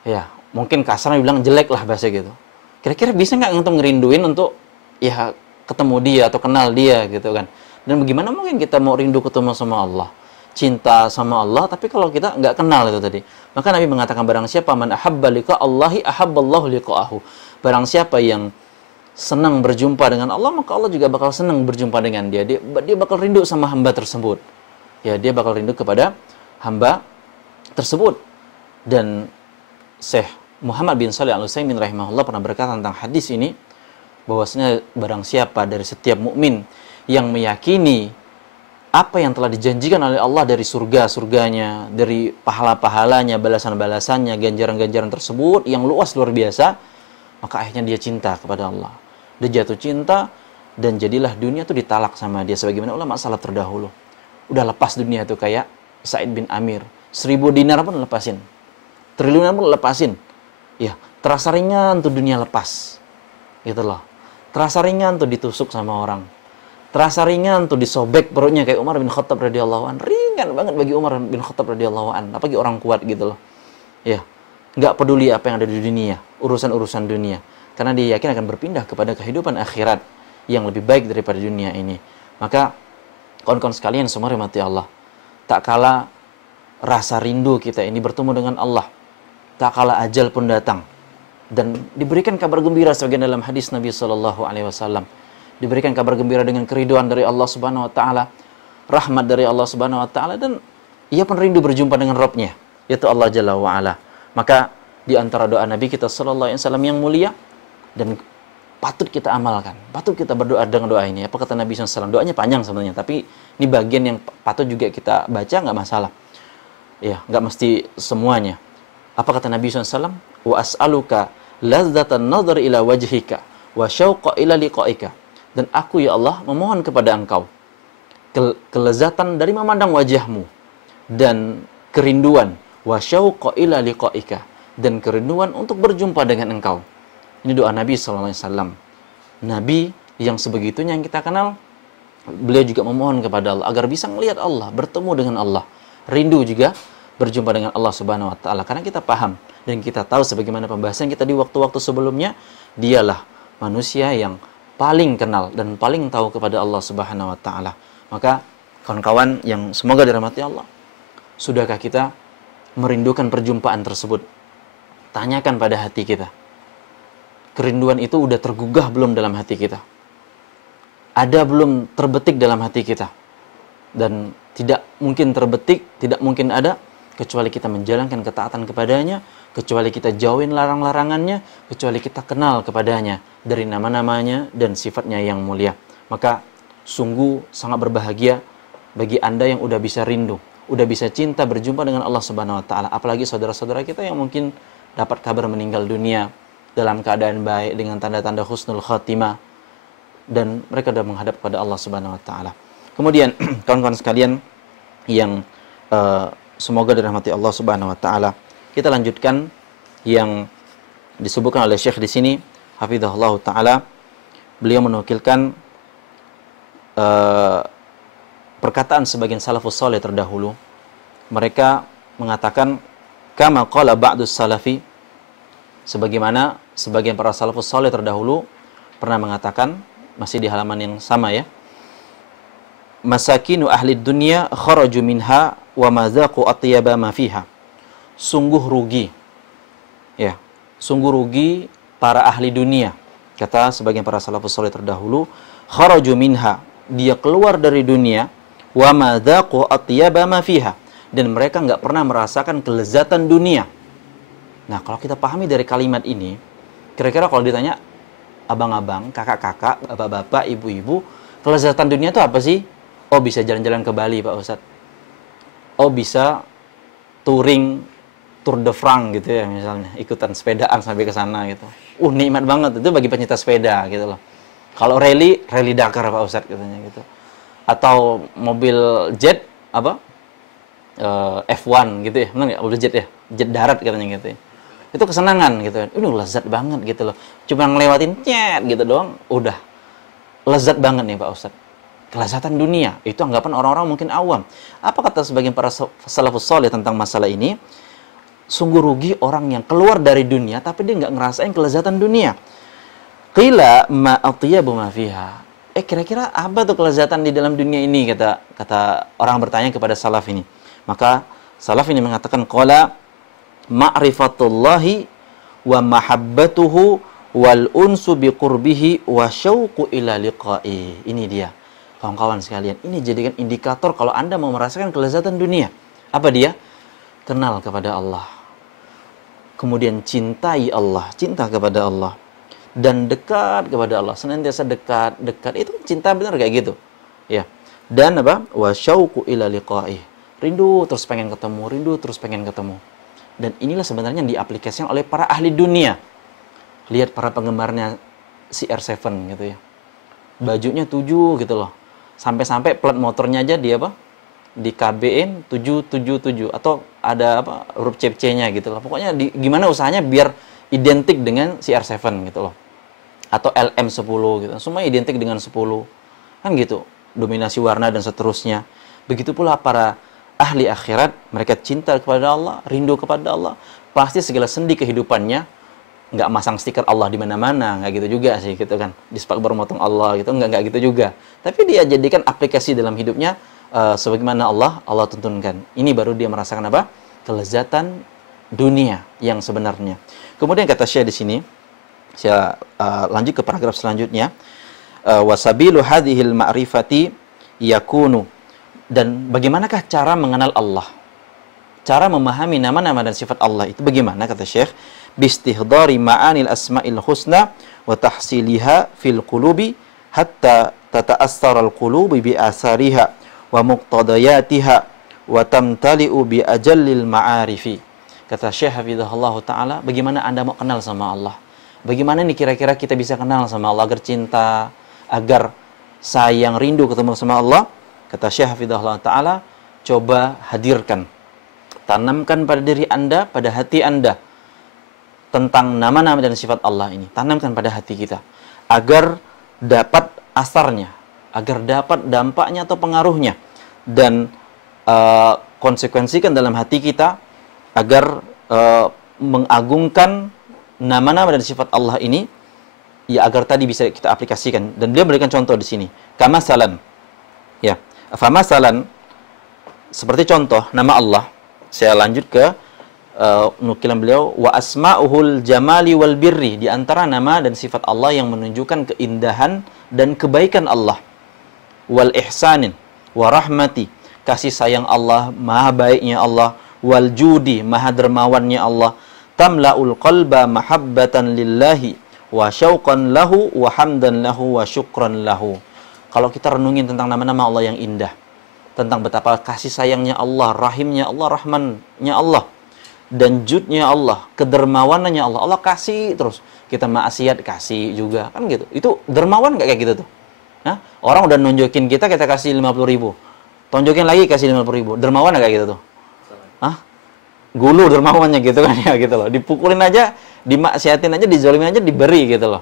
ya mungkin kasarnya bilang jelek lah bahasa gitu. Kira-kira bisa nggak antum ngerinduin untuk ya ketemu dia atau kenal dia gitu kan? Dan bagaimana mungkin kita mau rindu ketemu sama Allah, cinta sama Allah, tapi kalau kita nggak kenal itu tadi. Maka Nabi mengatakan barang siapa man ahabba liqa Allahi ahabballahu liqa'ahu. Barang siapa yang senang berjumpa dengan Allah, maka Allah juga bakal senang berjumpa dengan dia. Dia bakal rindu sama hamba tersebut. Ya, dia bakal rindu kepada hamba tersebut. Dan Syekh Muhammad bin Shalih Al-Utsaimin rahimahullah pernah berkata tentang hadis ini, bahwasanya barang siapa dari setiap mukmin yang meyakini apa yang telah dijanjikan oleh Allah dari surga-surganya, dari pahala-pahalanya, balasan-balasannya, ganjaran-ganjaran tersebut yang luas luar biasa, maka akhirnya dia cinta kepada Allah. Dia jatuh cinta dan jadilah dunia itu ditalak sama dia. Sebagaimana ulama salaf terdahulu. Udah lepas dunia itu kayak Sa'id bin Amir. 1000 dinar pun lepasin. Triliunan pun lepasin. Ya, terasa ringan tuh dunia lepas. Gitu loh. Terasa ringan tuh ditusuk sama orang. Terasa ringan tuh disobek perutnya kayak Umar bin Khattab radhiyallahu an. Ringan banget bagi Umar bin Khattab radhiyallahu an. Apalagi orang kuat gitu loh. Ya, nggak peduli apa yang ada di dunia, urusan-urusan dunia. Karena dia yakin akan berpindah kepada kehidupan akhirat yang lebih baik daripada dunia ini. Maka kawan-kawan sekalian semua rahmati Allah, tak kala rasa rindu kita ini bertemu dengan Allah, tak kala ajal pun datang dan diberikan kabar gembira sebagian dalam hadis Nabi sallallahu alaihi wasallam. Diberikan kabar gembira dengan keriduan dari Allah Subhanahu wa taala, rahmat dari Allah Subhanahu wa taala, dan ia pun rindu berjumpa dengan Rabb-Nya, yaitu Allah Jalla wa ala. Maka di antara doa Nabi kita sallallahu alaihi wasallam yang mulia dan patut kita amalkan, patut kita berdoa dengan doa ini. Apa kata Nabi SAW? Doanya panjang sebenarnya, tapi ini bagian yang patut juga kita baca, nggak masalah. Ya, nggak mesti semuanya. Apa kata Nabi SAW? Wa as'aluka ladzatan nadhar ila wajhika wa syauqa ila liqa'ika. Dan aku ya Allah memohon kepada Engkau kelezatan dari memandang wajahmu dan kerinduan wa syauqa ila liqa'ika, dan kerinduan untuk berjumpa dengan Engkau. Ini doa Nabi sallallahu alaihi wasallam. Nabi yang sebegitunya yang kita kenal, beliau juga memohon kepada Allah agar bisa melihat Allah, bertemu dengan Allah, rindu juga berjumpa dengan Allah Subhanahu wa taala. Karena kita paham dan kita tahu sebagaimana pembahasan kita di waktu-waktu sebelumnya, dialah manusia yang paling kenal dan paling tahu kepada Allah Subhanahu wa taala. Maka Kawan-kawan yang semoga dirahmati Allah, sudahkah kita merindukan perjumpaan tersebut? Tanyakan pada hati kita. Kerinduan itu udah tergugah belum dalam hati kita? Ada belum terbetik dalam hati kita? Dan tidak mungkin terbetik, tidak mungkin ada, kecuali kita menjalankan ketaatan kepadanya, kecuali kita jauhin larang-larangannya, kecuali kita kenal kepadanya dari nama-namanya dan sifatnya yang mulia. Maka sungguh sangat berbahagia bagi Anda yang udah bisa rindu, udah bisa cinta berjumpa dengan Allah Subhanahu wa taala. Apalagi saudara-saudara kita yang mungkin dapat kabar meninggal dunia dalam keadaan baik dengan tanda-tanda husnul khatimah dan mereka sudah menghadap kepada Allah Subhanahu wa taala. Kemudian kawan-kawan sekalian yang semoga dirahmati Allah Subhanahu wa taala, kita lanjutkan yang disebutkan oleh Syekh di sini, hafizahullah taala. Beliau menukilkan perkataan sebagian salafus saleh terdahulu. Mereka mengatakan kama qala ba'dus salafi, sebagaimana sebagian para salafus saleh terdahulu pernah mengatakan, masih di halaman yang sama ya, masakinu ahli dunya kharaju minha wa mazaqu atyaba ma fiha. Sungguh rugi, ya, sungguh rugi para ahli dunia, kata sebagian para salafus saleh terdahulu. Kharaju minha, dia keluar dari dunia, wa mazaqu atyaba ma fiha, dan mereka nggak pernah merasakan kelezatan dunia. Nah, kalau kita pahami dari kalimat ini, kira-kira kalau ditanya abang-abang, kakak-kakak, bapak-bapak, ibu-ibu, kelezatan dunia itu apa sih? Oh, bisa jalan-jalan ke Bali, Pak Ustadz. Oh, bisa touring Tour de France gitu ya, misalnya ikutan sepedaan sampai ke sana gitu. Nikmat banget itu bagi pencinta sepeda gitu loh. Kalau rally Dakar Pak Ustadz katanya gitu. Atau mobil jet apa? F1 gitu ya. Benar nggak? Mobil jet ya, jet darat katanya gitu ya. Itu kesenangan gitu. Lezat banget gitu loh. Cuma ngelewatin nyet gitu doang udah lezat banget nih Pak Ustadz. Kelezatan dunia, itu anggapan orang-orang mungkin awam. Apa kata sebagian para salafus saleh tentang masalah ini? Sungguh rugi orang yang keluar dari dunia tapi dia nggak ngerasain kelezatan dunia. Qila ma atyabu ma fiha. Kira-kira apa tuh kelezatan di dalam dunia ini, kata orang bertanya kepada salaf ini. Maka salaf ini mengatakan qala ma'rifatullahi wa mahabbatuhu wal unsu biqurbihi wa syauqu ila liqa'i. Ini dia. Kawan-kawan sekalian, ini jadikan indikator kalau Anda mau merasakan kelezatan dunia. Apa dia? Kenal kepada Allah. Kemudian cintai Allah, cinta kepada Allah. Dan dekat kepada Allah, senantiasa dekat. Itu cinta benar kayak gitu. Ya. Dan apa? Wa syauqu ila liqa'i. Rindu terus pengen ketemu, rindu terus pengen ketemu. Dan inilah sebenarnya yang diaplikasikan oleh para ahli dunia. Lihat para penggemarnya CR7 gitu ya. Bajunya 7 gitu loh. Sampai-sampai plat motornya aja dia apa? Di KB-in 777 atau ada apa? Huruf C-nya gitu loh. Pokoknya gimana usahanya biar identik dengan CR7 gitu loh. Atau LM10 gitu. Semua identik dengan 10. Kan gitu. Dominasi warna dan seterusnya. Begitu pula para ahli akhirat, mereka cinta kepada Allah, rindu kepada Allah. Pasti segala sendi kehidupannya nggak masang stiker Allah di mana-mana, nggak gitu juga sih gitu kan. Di sepak baru motong Allah gitu, nggak gitu juga. Tapi dia jadikan aplikasi dalam hidupnya sebagaimana Allah tuntunkan. Ini baru dia merasakan apa? Kelezatan dunia yang sebenarnya. Kemudian kata Syekh di sini, saya lanjut ke paragraf selanjutnya. Wasabilu hadhil ma'rifati yakunu, dan bagaimanakah cara mengenal Allah? Cara memahami nama-nama dan sifat Allah itu bagaimana, kata Syekh? Bistihdari ma'anil asma'il husna wa tahsiliha fil qulubi hatta tata'assara al-qulubi bi asariha wa muqtadayatiha wa tamtali'u bi ajallil ma'arifi. Kata Syekh hafizahullah taala, bagaimana Anda mau kenal sama Allah? Bagaimana nih kira-kira kita bisa kenal sama Allah agar cinta, agar sayang, rindu ketemu sama Allah? Kata Syekh hafizahullah taala, coba hadirkan, tanamkan pada diri Anda, pada hati Anda tentang nama-nama dan sifat Allah ini. Tanamkan pada hati kita agar dapat asarnya, agar dapat dampaknya atau pengaruhnya, dan konsekuensikan dalam hati kita agar mengagungkan nama-nama dan sifat Allah ini, ya agar tadi bisa kita aplikasikan. Dan beliau memberikan contoh di sini. Kamasalan, ya, Famasalan, seperti contoh nama Allah. Saya lanjut ke nukilan beliau, wa asma'uhul jamali wal birri, di antara nama dan sifat Allah yang menunjukkan keindahan dan kebaikan Allah. Wal ihsanin wa rahmati, kasih sayang Allah, maha baiknya Allah. Wal judi, maha dermawannya Allah. Tamla'ul qalba mahabbatan lillahi wa syauqan lahu wa hamdan lahu wa syukran lahu. Kalau kita renungin tentang nama-nama Allah yang indah, tentang betapa kasih sayangnya Allah, rahimnya Allah, rahmannya Allah, dan judnya Allah, kedermawanannya Allah. Allah kasih terus. Kita maksiat kasih juga, kan gitu. Itu dermawan nggak kayak gitu tuh? Nah, orang udah nunjukin kita kasih 50.000. Tonjokin lagi kasih 50.000. Dermawan nggak kayak gitu tuh? Hah? Gulu dermawannya gitu kan ya gitu loh. Dipukulin aja, dimaksiatin aja, dizalimin aja diberi gitu loh.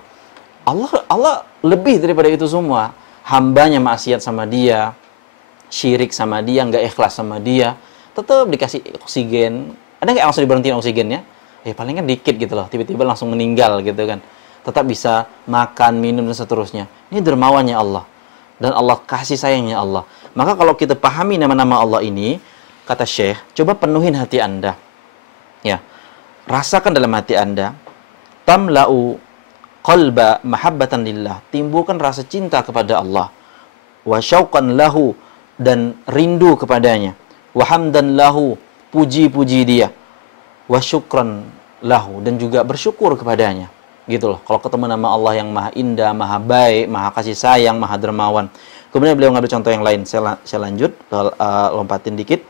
Allah lebih daripada itu semua. Hambanya maksiat sama dia, syirik sama dia, nggak ikhlas sama dia, tetap dikasih oksigen. Ada nggak langsung diberhentiin oksigennya? Ya paling kan dikit gitu loh, tiba-tiba langsung meninggal gitu kan. Tetap bisa makan, minum, dan seterusnya. Ini dermawannya Allah. Dan Allah kasih sayangnya Allah. Maka kalau kita pahami nama-nama Allah ini, kata Syekh, coba penuhin hati Anda. Ya, rasakan dalam hati Anda, tamla'u qalba mahabbatan lillah, timbulkan rasa cinta kepada Allah. Wa syauqan lahu, dan rindu kepadanya. Wa hamdan lahu, puji-puji dia. Wa syukran lahu, dan juga bersyukur kepadanya. Gitu loh. Kalau ketemu nama Allah yang maha indah, maha baik, maha kasih sayang, maha dermawan. Kemudian beliau ngambil contoh yang lain. Saya lanjut, lompatin dikit.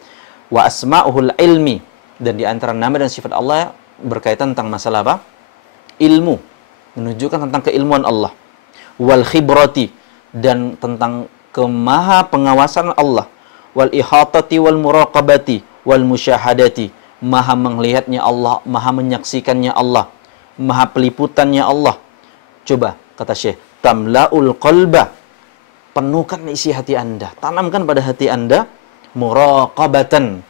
Wa asma'uhul ilmi, dan di antara nama dan sifat Allah berkaitan tentang masalah apa? Ilmu. Menunjukkan tentang keilmuan Allah. Wal khibrati, dan tentang kemaha pengawasan Allah. Wal ihatati wal muraqabati wal musyahadati, maha melihatnya Allah, maha menyaksikannya Allah, maha peliputannya Allah. Coba kata Syekh, tamla'ul qalba, penuhkan isi hati Anda, tanamkan pada hati Anda muraqabatan,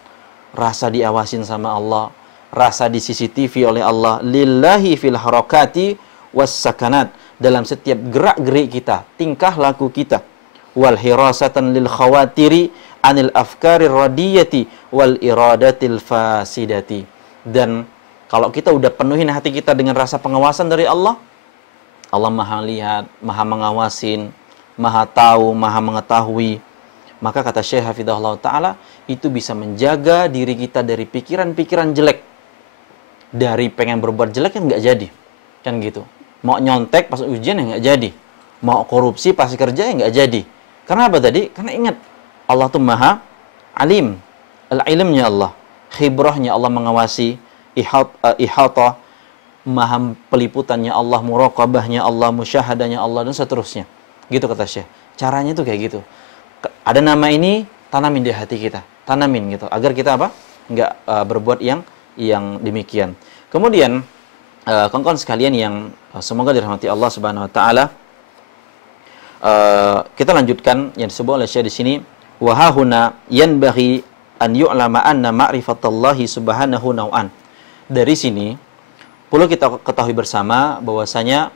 rasa diawasin sama Allah, rasa di CCTV oleh Allah, lillahi fil harakati was sakanat, dalam setiap gerak-gerik kita, tingkah laku kita. Wal hirasatan lil khawatiri anil afkari radiyati wal iradatil fasidati. Dan kalau kita udah penuhin hati kita dengan rasa pengawasan dari Allah, Allah maha lihat, maha mengawasin, maha tahu, maha mengetahui, maka kata Syekh Hafidhahullah Ta'ala, itu bisa menjaga diri kita dari pikiran-pikiran jelek. Dari pengen berbuat jelek yang nggak jadi, kan gitu. Mau nyontek pas ujian yang nggak jadi, mau korupsi pas kerja yang nggak jadi. Karena apa tadi? Karena ingat, Allah tuh maha alim, al-ilmnya Allah, khibrahnya Allah mengawasi, ihata, maha peliputannya Allah, muraqabahnya Allah, musyahadahnya Allah, dan seterusnya. Gitu kata Syekh. Caranya tuh kayak gitu. Ada nama ini, tanamin di hati kita, tanamin gitu, agar kita apa? Nggak berbuat yang demikian. Kemudian kawan-kawan sekalian yang semoga dirahmati Allah Subhanahu wa taala, kita lanjutkan yang disebut oleh Syekh di sini, wa hahuna yanbaghi an yu'lama anna ma'rifatallahi subhanahu naw'an. Dari sini perlu kita ketahui bersama bahwasanya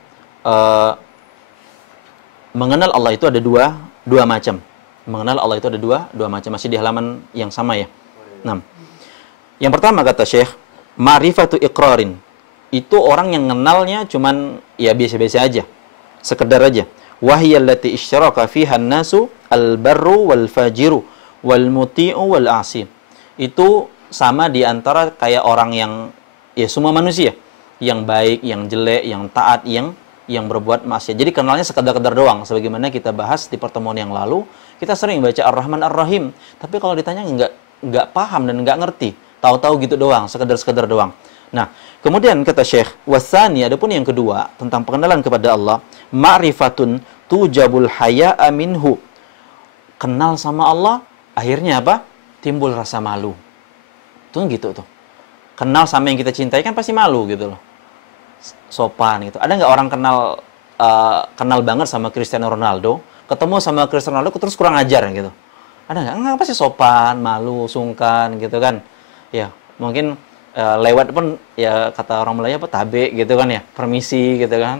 mengenal Allah itu ada dua macam. Mengenal Allah itu ada dua macam, masih di halaman yang sama ya. 6. Yang pertama kata Syekh, ma'rifatu iqrarin. Itu orang yang kenalnya cuman ya biasa-biasa aja, sekedar aja. Wahiyallati isyraka fiha an-nasu al-barru wal fajiru wal muti'u wal 'asi. Itu sama di antara kayak orang yang ya semua manusia, yang baik, yang jelek, yang taat, yang berbuat maksiat. Jadi kenalnya sekedar-kedar doang, sebagaimana kita bahas di pertemuan yang lalu. Kita sering baca Ar-Rahman Ar-Rahim, tapi kalau ditanya nggak paham dan nggak ngerti, tahu-tahu gitu doang, sekedar doang. Nah, kemudian kata Syekh, wasani, adapun yang kedua tentang pengenalan kepada Allah, ma'rifatun tujabul haya'a minhu. Kenal sama Allah, akhirnya apa? Timbul rasa malu. Tuh gitu tuh. Kenal sama yang kita cintai kan pasti malu gitu loh. Sopan gitu. Ada nggak orang kenal banget sama Cristiano Ronaldo, ketemu sama Cristiano Ronaldo terus kurang ajar gitu? Ada nggak? Nggak, pasti sopan, malu, sungkan gitu kan? Ya, mungkin lewat pun ya kata orang Melayu apa, tabe gitu kan ya, permisi gitu kan,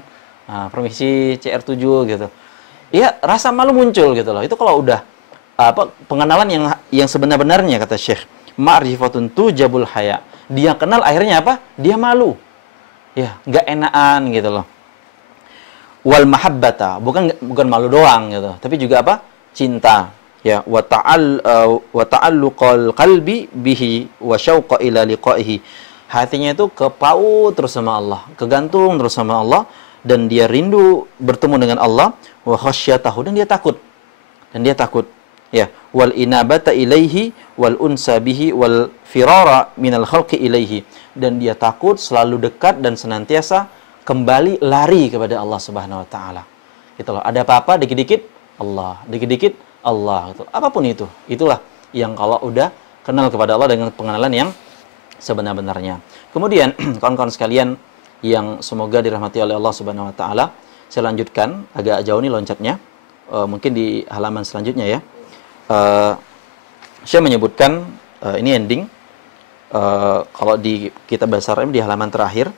permisi CR7 gitu. Iya, rasa malu muncul gitu loh. Itu kalau udah pengenalan yang sebenar-benarnya, kata Syekh. Ma'rifatun tujabul haya. Dia kenal, akhirnya apa? Dia malu. Ya, nggak enakan gitu loh. Wal mahabbata, bukan malu doang gitu, tapi juga apa? Cinta. Ya, wa ta'alluqal qalbi bihi wa syauqa ila liqa'ihi. Hatinya itu kepaut terus sama Allah, kegantung terus sama Allah, dan dia rindu bertemu dengan Allah, wa khasyatahu, dan dia takut. Ya, wal inabata ilaihi wal unsa bihi wal firara minal khalqi ilaihi, dan dia takut, selalu dekat dan senantiasa kembali lari kepada Allah Subhanahu wa taala. Gitu loh. Ada apa-apa dikit-dikit Allah, dikit-dikit Allah gitu. Apapun itu. Itulah yang kalau udah kenal kepada Allah dengan pengenalan yang sebenar-benarnya. Kemudian kawan-kawan sekalian yang semoga dirahmati oleh Allah Subhanahu wa taala, saya lanjutkan agak jauh nih loncatnya. Mungkin di halaman selanjutnya ya. Saya menyebutkan ini ending. Kalau di kitab Bahasa Arab di halaman terakhir,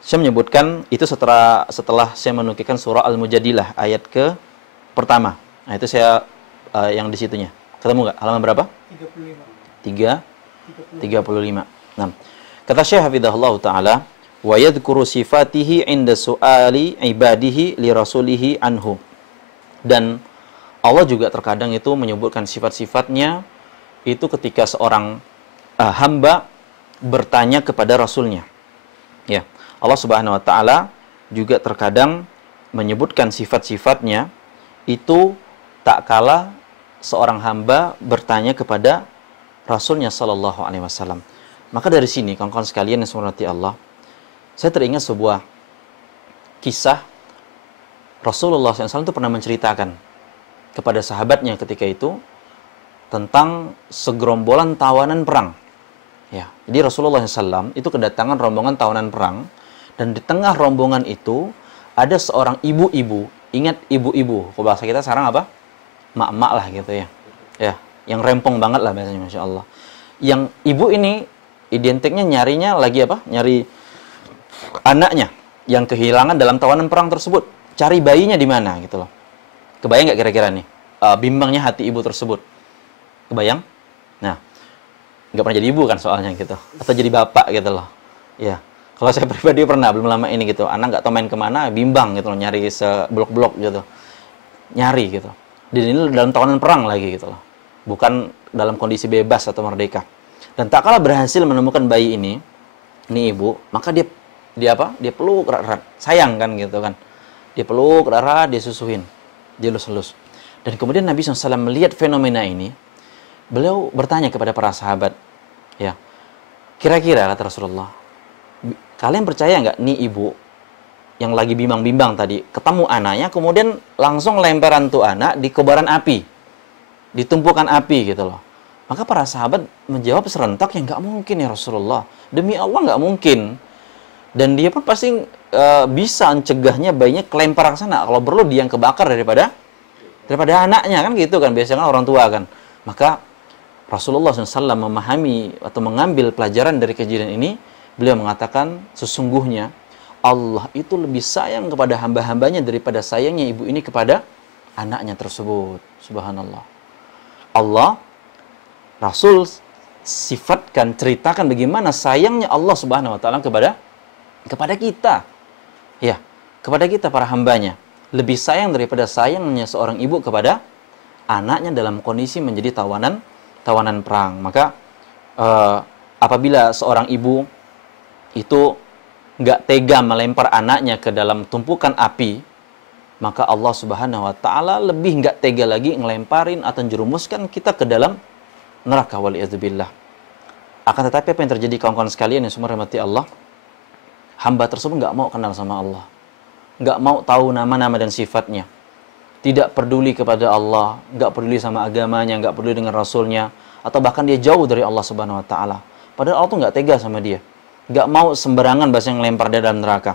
saya menyebutkan itu setelah saya menukilkan surah Al-Mujadilah ayat ke pertama. Nah, itu saya yang di situnya. Ketemu nggak? Halaman berapa? 35. Nah, kata Syekh Hafizahullah Ta'ala, wa yadhkuru sifatihi inda su'ali ibadihi li rasulihi anhu. Dan Allah juga terkadang itu menyebutkan sifat-sifatnya itu ketika seorang hamba bertanya kepada Rasulnya. Ya, Allah Subhanahu wa taala juga terkadang menyebutkan sifat-sifatnya itu tak kala seorang hamba bertanya kepada Rasulnya sallallahu alaihi wasallam. Maka dari sini kawan-kawan sekalian yang dirahmati Allah, saya teringat sebuah kisah Rasulullah SAW itu pernah menceritakan kepada sahabatnya ketika itu tentang segerombolan tawanan perang. Ya, jadi Rasulullah SAW itu kedatangan rombongan tawanan perang, dan di tengah rombongan itu ada seorang ibu-ibu. Ingat ibu-ibu, kalau bahasa kita sekarang apa? Mak-mak lah gitu ya. Ya, yang rempong banget lah biasanya, Masya Allah. Yang ibu ini identiknya nyarinya lagi apa? Nyari anaknya yang kehilangan dalam tawanan perang tersebut. Cari bayinya di mana gitu loh. Kebayang nggak kira-kira nih? Bimbangnya hati ibu tersebut. Kebayang? Nah, nggak pernah jadi ibu kan soalnya gitu, atau jadi bapak gitu loh. Ya, kalau saya pribadi pernah belum lama ini gitu, anak nggak tahu main kemana, bimbang gitu loh, nyari seblok-blok gitu, nyari gitu. Dan ini dalam tawanan perang lagi gitu loh, bukan dalam kondisi bebas atau merdeka. Dan tak kalah berhasil menemukan bayi ini ibu, maka dia apa? Dia peluk erat-erat, sayang kan gitu kan. Dia peluk erat-erat, dia susuin, dia elus-elus. Dan kemudian Nabi SAW melihat fenomena ini, beliau bertanya kepada para sahabat, ya, kira-kira kata Rasulullah, kalian percaya nggak nih ibu yang lagi bimbang-bimbang tadi ketemu anaknya, kemudian langsung lemparan tuh anak di kobaran api, ditumpukan api gitu loh. Maka para sahabat menjawab serentak, ya nggak mungkin ya Rasulullah, demi Allah nggak mungkin. Dan dia pun pasti bisa mencegahnya bayinya kelempar ke sana, kalau perlu dia yang kebakar daripada anaknya kan gitu kan, biasanya kan orang tua kan. Maka Rasulullah SAW memahami atau mengambil pelajaran dari kejadian ini. Beliau mengatakan, sesungguhnya Allah itu lebih sayang kepada hamba-hambanya daripada sayangnya ibu ini kepada anaknya tersebut. Subhanallah. Allah, Rasul sifatkan, ceritakan bagaimana sayangnya Allah Subhanahu wa taala kepada kita. Ya, kepada kita para hambanya. Lebih sayang daripada sayangnya seorang ibu kepada anaknya dalam kondisi menjadi tawanan perang. Maka apabila seorang ibu itu nggak tega melempar anaknya ke dalam tumpukan api, maka Allah Subhanahu wa taala lebih nggak tega lagi ngelemparin atau jerumuskan kita ke dalam neraka, waliyadzubillah. Akan tetapi apa yang terjadi kawan-kawan sekalian yang semua rahmati Allah, hamba tersebut nggak mau kenal sama Allah, nggak mau tahu nama-nama dan sifatnya, tidak peduli kepada Allah, nggak peduli sama agamanya, nggak peduli dengan Rasulnya, atau bahkan dia jauh dari Allah Subhanahu Wa Taala. Padahal Allah tuh nggak tega sama dia, nggak mau sembarangan bahasa yang lempar dia dalam neraka.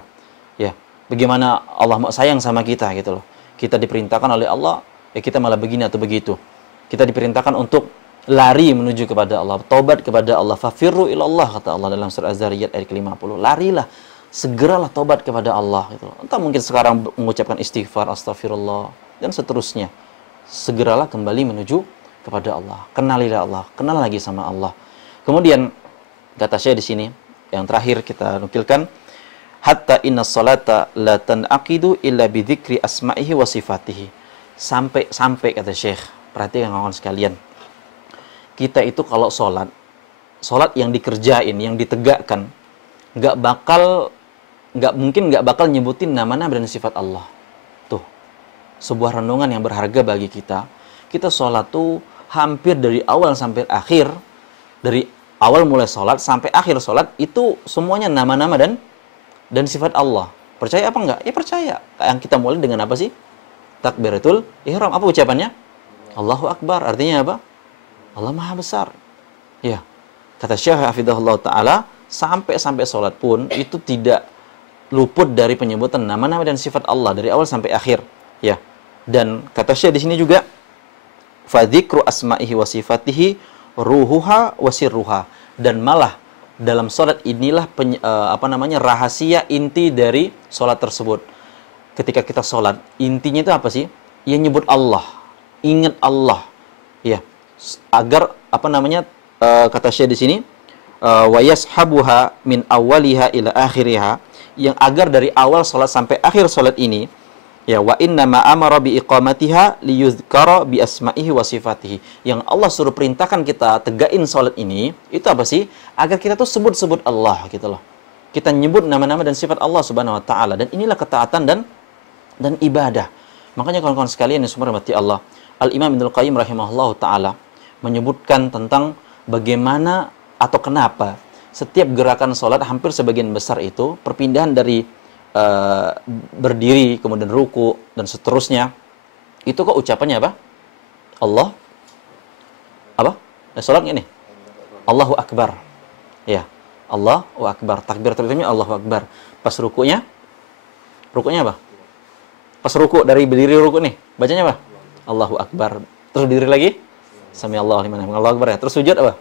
Ya, bagaimana Allah mau sayang sama kita gitu loh. Kita diperintahkan oleh Allah, ya kita malah begini atau begitu. Kita diperintahkan untuk lari menuju kepada Allah, taubat kepada Allah. Fafirru ilallah, kata Allah dalam surah Az-Zariyat ayat ke-50. Larilah, segeralah taubat kepada Allah gitu. Entah mungkin sekarang mengucapkan istighfar, astagfirullah dan seterusnya. segeralah kembali menuju kepada Allah. Kenalilah Allah, kenal lagi sama Allah. Kemudian kata Syekh di sini yang terakhir kita nukilkan, hatta inna salata la tanaqidu illa bi dzikri asma'ihi wa sifatihi. Sampai kata Syekh, perhatikan kawan sekalian. Kita itu kalau salat yang dikerjain, yang ditegakkan, nggak mungkin nggak bakal nyebutin nama-nama dan sifat Allah. Tuh, sebuah renungan yang berharga bagi kita. Kita sholat tuh hampir dari awal sampai akhir, dari awal mulai sholat sampai akhir sholat, itu semuanya nama-nama dan sifat Allah. Percaya apa enggak? Ya percaya. Yang kita mulai dengan apa sih? Takbiratul ihram. Apa ucapannya? Allahu Akbar. Artinya apa? Allah Maha Besar. Ya. Kata Syekh Hafizahullah Ta'ala, sampai sholat pun itu tidak luput dari penyebutan nama-nama dan sifat Allah dari awal sampai akhir. Ya. Dan kata Syekh di sini juga, fa dzikru asma'ihi wa sifatihi ruhuha wa sirruha. Dan malah dalam sholat inilah rahasia inti dari sholat tersebut. Ketika kita sholat, intinya itu apa sih? Ya nyebut Allah, ingat Allah. Ya. Agar kata Syekh di sini, wa yashabuha min awwaliha ila akhiriha, yang agar dari awal salat sampai akhir salat ini, ya, wa inna ma amara bi iqamatiha liyuzkara bi asma'ihi wa sifatihi. Yang Allah suruh perintahkan kita tegain salat ini, itu apa sih? Agar kita tuh sebut-sebut Allah gitu loh. Kita nyebut nama-nama dan sifat Allah Subhanahu wa taala, dan inilah ketaatan dan ibadah. Makanya kawan-kawan sekalian yang hormati Allah, Al-Imam Ibnul Qayyim rahimahullahu taala menyebutkan tentang bagaimana atau kenapa setiap gerakan sholat hampir sebagian besar itu perpindahan dari berdiri kemudian ruku dan seterusnya, itu kok ucapannya apa? Allah apa? Sholat ini Allahu Akbar. Ya, Allahu Akbar. Takbiratul ihramnya Allahu Akbar. Pas rukunya apa? Pas ruku, dari berdiri ruku nih, bacanya apa? Allahu Akbar. Terus berdiri lagi, Sami Allahu liman hamidah, Allahu Akbar ya. Terus sujud apa?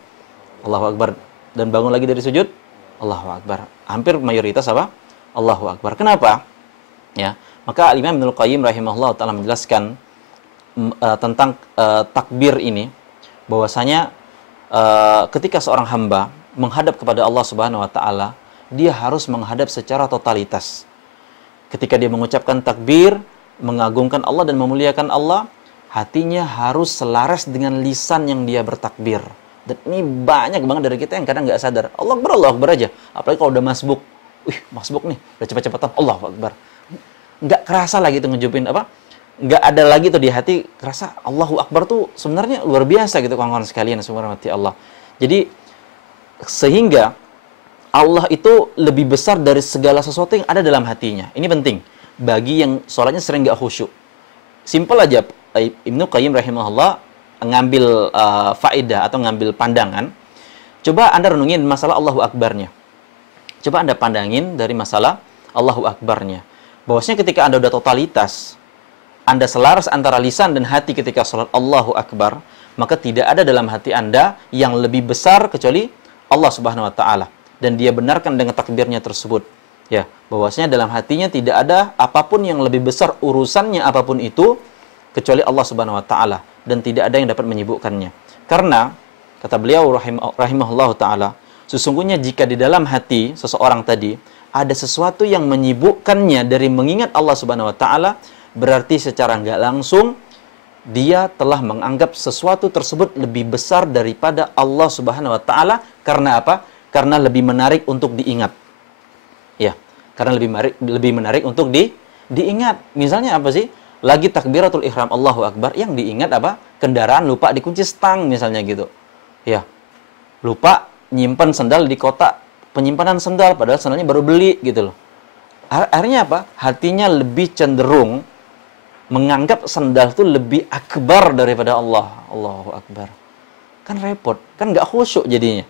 Allahu Akbar. Dan bangun lagi dari sujud, Allahu Akbar. Hampir mayoritas apa? Allahu Akbar. Kenapa? Ya, maka Imam Ibnul Qayyim rahimahullah ta'ala menjelaskan tentang takbir ini, bahwasanya ketika seorang hamba menghadap kepada Allah Subhanahu wa taala, dia harus menghadap secara totalitas. Ketika dia mengucapkan takbir, mengagungkan Allah dan memuliakan Allah, hatinya harus selaras dengan lisan yang dia bertakbir. Dan ini banyak banget dari kita yang kadang nggak sadar. Allah Akbar aja. Apalagi kalau udah masbuk. Masbuk nih, udah cepet-cepetan Allahu Akbar. Nggak kerasa lagi tuh ngejupin apa? Nggak ada lagi tuh di hati kerasa Allahu Akbar tuh sebenarnya luar biasa gitu kawan-kawan sekalian, subhanallah Allah. Jadi sehingga Allah itu lebih besar dari segala sesuatu yang ada dalam hatinya. Ini penting bagi yang sholatnya sering nggak khusyuk. Simpel aja, Ibnu Qayyim rahimahullah ngambil faedah atau ngambil pandangan. Coba Anda renungin masalah Allahu Akbarnya. Coba Anda pandangin dari masalah Allahu Akbarnya. Bahwasanya ketika Anda udah totalitas, Anda selaras antara lisan dan hati ketika sholat Allahu Akbar, maka tidak ada dalam hati Anda yang lebih besar kecuali Allah Subhanahu wa taala. Dan dia benarkan dengan takbirnya tersebut. Ya, bahwasanya dalam hatinya tidak ada apapun yang lebih besar urusannya apapun itu kecuali Allah Subhanahu wa taala, dan tidak ada yang dapat menyibukkannya. Karena kata beliau rahimahullahu taala, sesungguhnya jika di dalam hati seseorang tadi ada sesuatu yang menyibukkannya dari mengingat Allah Subhanahu wa taala, berarti secara nggak langsung dia telah menganggap sesuatu tersebut lebih besar daripada Allah Subhanahu wa taala. Karena apa? Karena lebih menarik untuk diingat. Ya, karena lebih menarik untuk diingat. Misalnya apa sih? Lagi takbiratul ihram Allahu Akbar, yang diingat apa? Kendaraan lupa dikunci stang misalnya gitu. Ya. Lupa nyimpan sendal di kotak penyimpanan sendal, padahal sendalnya baru beli gitu loh. Akhirnya apa? Hatinya lebih cenderung menganggap sendal itu lebih akbar daripada Allah. Allahu Akbar. Kan repot, kan nggak khusyuk jadinya.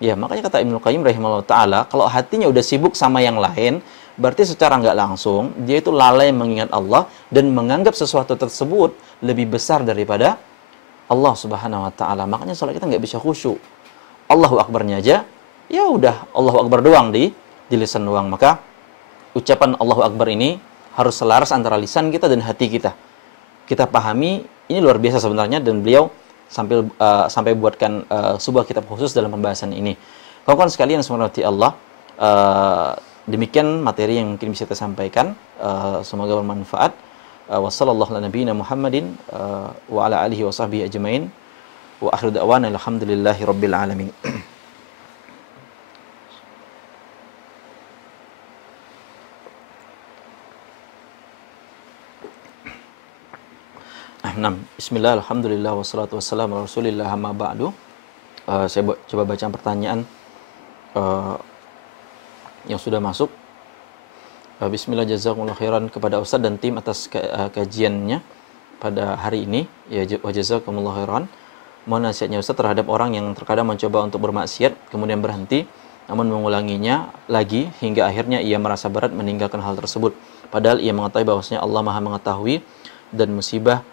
Ya, makanya kata Ibnu Qayyim rahimahullah ta'ala, kalau hatinya udah sibuk sama yang lain, berarti secara nggak langsung, dia itu lalai mengingat Allah, dan menganggap sesuatu tersebut lebih besar daripada Allah Subhanahu wa ta'ala. Makanya sholat kita nggak bisa khusyuk. Allahu Akbarnya aja, ya udah Allahu Akbar doang di lisan doang. Maka ucapan Allahu Akbar ini harus selaras antara lisan kita dan hati kita. kita pahami, ini luar biasa sebenarnya, dan beliau sampai buatkan sebuah kitab khusus dalam pembahasan ini. Kawan-kawan sekalian semoga Allah, demikian materi yang mungkin bisa kita sampaikan, semoga bermanfaat. Wassallallahu ala nabiyina Muhammadin wa ala alihi wa sahbihi ajmain. Wa akhiru da'wana alhamdulillahi rabbil alamin. Bismillah, alhamdulillah, wassalatu wassalamu ala rasulillah, amma ba'du. Saya coba baca pertanyaan yang sudah masuk. Bismillah, jazakumullah khairan kepada Ustaz dan tim atas kajiannya pada hari ini. Ya, wa jazakumullah khairan. Mohon nasihatnya Ustaz terhadap orang yang terkadang mencoba untuk bermaksiat, kemudian berhenti, namun mengulanginya lagi, hingga akhirnya ia merasa berat meninggalkan hal tersebut. Padahal ia mengetahui bahwasanya Allah Maha mengetahui, dan musibah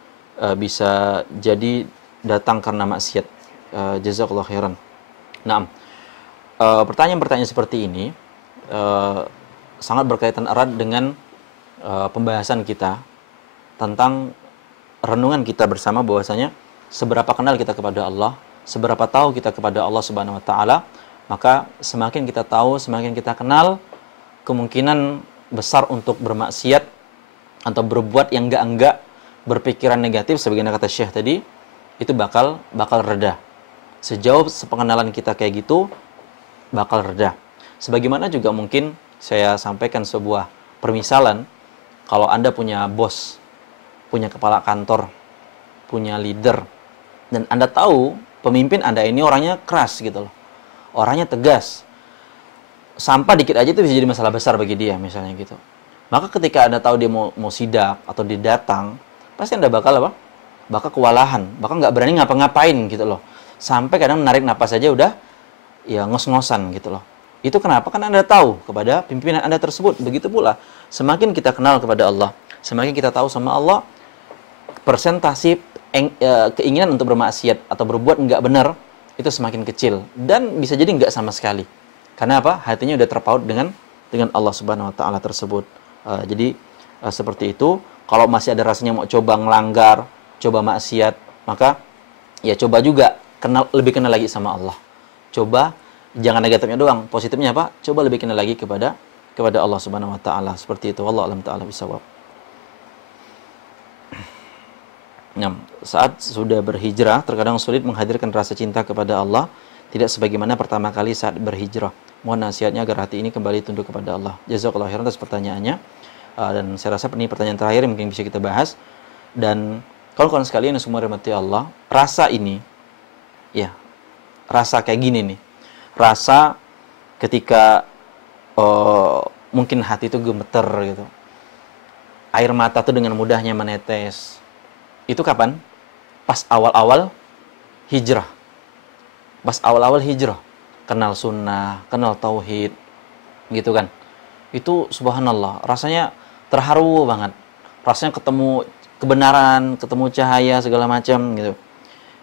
bisa jadi datang karena maksiat. Jazakallah khairan. Nah, pertanyaan-pertanyaan seperti ini sangat berkaitan erat dengan pembahasan kita tentang renungan kita bersama, bahwasanya seberapa kenal kita kepada Allah, seberapa tahu kita kepada Allah Subhanahu wa taala, maka semakin kita tahu, semakin kita kenal, kemungkinan besar untuk bermaksiat atau berbuat yang enggak, berpikiran negatif sebagaimana kata Syekh tadi, itu bakal reda. Sejauh sepengenalan kita kayak gitu, bakal reda. Sebagaimana juga mungkin saya sampaikan sebuah permisalan, kalau Anda punya bos, punya kepala kantor, punya leader, dan Anda tahu pemimpin Anda ini orangnya keras gitu loh, orangnya tegas, sampah dikit aja itu bisa jadi masalah besar bagi dia misalnya gitu. Maka ketika Anda tahu dia mau sidak atau dia datang, pasti Anda bakal apa? Bakal kewalahan, bakal nggak berani ngapa-ngapain gitu loh. Sampai kadang menarik napas saja udah ya ngos-ngosan gitu loh. Itu kenapa? Karena Anda tahu kepada pimpinan Anda tersebut. Begitu pula, semakin kita kenal kepada Allah, semakin kita tahu sama Allah, persentase keinginan untuk bermaksiat atau berbuat nggak benar itu semakin kecil, dan bisa jadi nggak sama sekali. Karena apa? Hatinya udah terpaut dengan Allah Subhanahu wa taala tersebut. Jadi seperti itu. Kalau masih ada rasanya mau coba ngelanggar, coba maksiat, maka ya coba juga lebih kenal lagi sama Allah. Coba jangan negatifnya doang, positifnya apa? Coba lebih kenal lagi kepada Allah Subhanahu wa taala. Seperti itu. Wallahu a'lam ta'ala bishawab. Nah, saat sudah berhijrah, terkadang sulit menghadirkan rasa cinta kepada Allah, tidak sebagaimana pertama kali saat berhijrah. Mohon nasihatnya agar hati ini kembali tunduk kepada Allah. Jazakallahu khairan atas pertanyaannya. Dan saya rasa ini pertanyaan terakhir yang mungkin bisa kita bahas. Dan kawan-kawan sekalian yang semua dirahmati Allah, rasa ini, ya, rasa kayak gini nih. Rasa ketika mungkin hati itu gemeter gitu. Air mata tuh dengan mudahnya menetes. Itu kapan? Pas awal-awal hijrah. Pas awal-awal hijrah. Kenal sunnah, kenal tauhid, gitu kan. Itu subhanallah, rasanya terharu banget. Rasanya ketemu kebenaran, ketemu cahaya, segala macam gitu.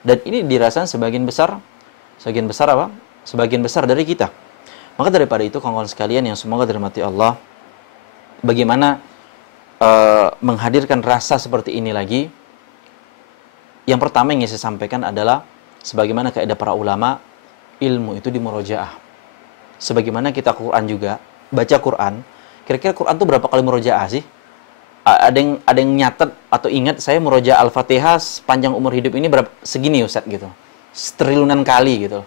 Dan ini dirasakan sebagian besar apa? Sebagian besar dari kita. Maka daripada itu, kawan-kawan sekalian yang semoga dirahmati Allah, bagaimana menghadirkan rasa seperti ini lagi? Yang pertama yang saya sampaikan adalah sebagaimana kaidah para ulama, ilmu itu di murojaah. Sebagaimana kita Quran juga, baca Quran, kira-kira Quran itu berapa kali murojaah sih? Ada yang nyatet atau ingat, saya murojaah Al-Fatihah sepanjang umur hidup ini segini Ustaz gitu. Triliunan kali gitu.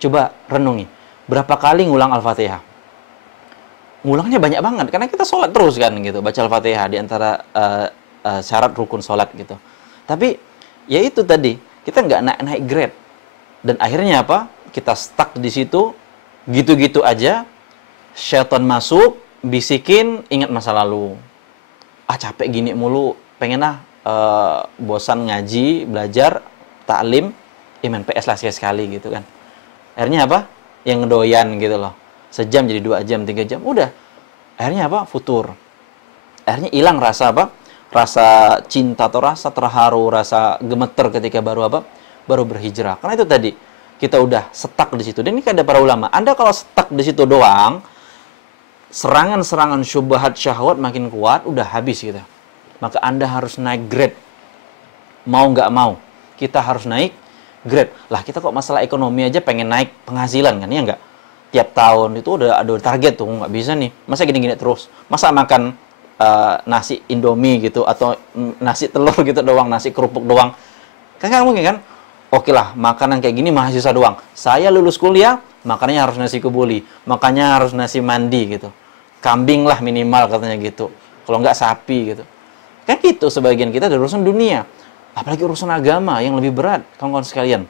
Coba renungi, berapa kali ngulang Al-Fatihah? Ngulangnya banyak banget, karena kita sholat terus kan gitu, baca Al-Fatihah di antara syarat rukun sholat gitu. Tapi ya itu tadi, kita nggak naik grade, dan akhirnya apa? Kita stuck di situ, gitu-gitu aja. Syaitan masuk, bisikin, ingat masa lalu. Capek gini mulu, pengen bosan ngaji, belajar, taklim, main PS lah sekali gitu kan. Akhirnya apa? Yang ngedoyan gitu loh. Sejam jadi 2 jam, 3 jam, udah. Akhirnya apa? Futur. Akhirnya hilang rasa apa? Rasa cinta atau rasa terharu, rasa gemeter ketika baru apa? Baru berhijrah. Karena itu tadi, kita udah stuck di situ. Dan ini ada para ulama. Anda kalau stuck di situ doang, serangan-serangan syubhat syahwat makin kuat, udah habis gitu. Maka Anda harus naik grade. mau nggak mau kita harus naik grade. Lah kita kok masalah ekonomi aja pengen naik penghasilan kan, ya nggak? Tiap tahun itu udah ada target tuh, nggak bisa nih. Masa gini-gini terus? Masa makan nasi Indomie gitu atau nasi telur gitu doang, nasi kerupuk doang? Kan nggak mungkin kan? Oke lah, makanan kayak gini mahasiswa doang. Saya lulus kuliah, makannya harus nasi kebuli, makannya harus nasi mandi gitu. Kambing lah minimal katanya gitu. Kalau nggak sapi gitu. Kan gitu sebagian kita dari urusan dunia. Apalagi urusan agama yang lebih berat, kawan-kawan sekalian.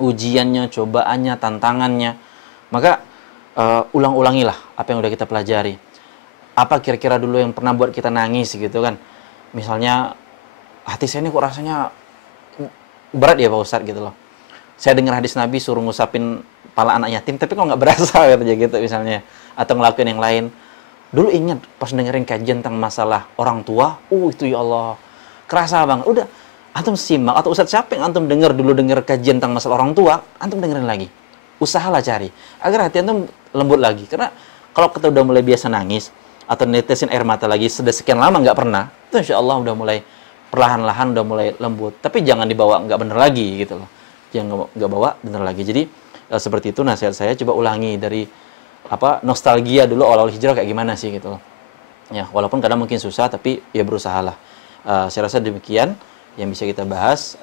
Ujiannya, cobaannya, tantangannya. Maka ulang-ulangilah apa yang udah kita pelajari. Apa kira-kira dulu yang pernah buat kita nangis gitu kan. Misalnya, hati saya ini kok rasanya berat ya Pak Ustadz gitu loh. Saya dengar hadis Nabi suruh ngusapin kepala anak yatim, tapi kok nggak berasa katanya gitu misalnya. Atau ngelakuin yang lain. Dulu ingat pas dengerin kajian tentang masalah orang tua, itu ya Allah, kerasa banget. Udah, antum simak, atau Ustadz siapa yang antum denger kajian tentang masalah orang tua, antum dengerin lagi. Usahalah cari, agar hati antum lembut lagi. Karena kalau kita udah mulai biasa nangis, atau netesin air mata lagi, sudah sekian lama nggak pernah, itu insya Allah udah mulai perlahan-lahan udah mulai lembut. Tapi jangan dibawa nggak bener lagi gitu loh. Jangan nggak bawa bener lagi. Jadi seperti itu nasihat saya, coba ulangi dari nostalgia dulu awal-awal hijrah kayak gimana sih gitu loh. Ya, walaupun kadang mungkin susah tapi ya berusahalah. Saya rasa demikian yang bisa kita bahas.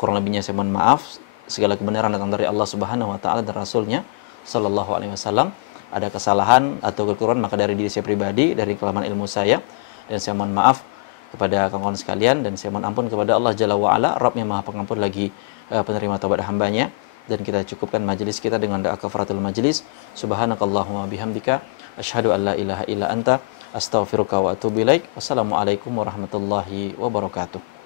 Kurang lebihnya saya mohon maaf. Segala kebenaran datang dari Allah Subhanahu wa taala dan Rasulnya sallallahu alaihi wasallam. Ada kesalahan atau kekurangan maka dari diri saya pribadi, dari kelemahan ilmu saya, dan saya mohon maaf kepada kawan-kawan sekalian, dan saya mohon ampun kepada Allah Jalla wa Ala, Rabb yang Maha Pengampun lagi penerima taubat hambanya. Dan kita cukupkan majelis kita dengan doa kafaratul majelis. Subhanakallahumma bihamdika asyhadu an la ilaha illa anta astaghfiruka wa atubu ilaik. Wassalamualaikum warahmatullahi wabarakatuh.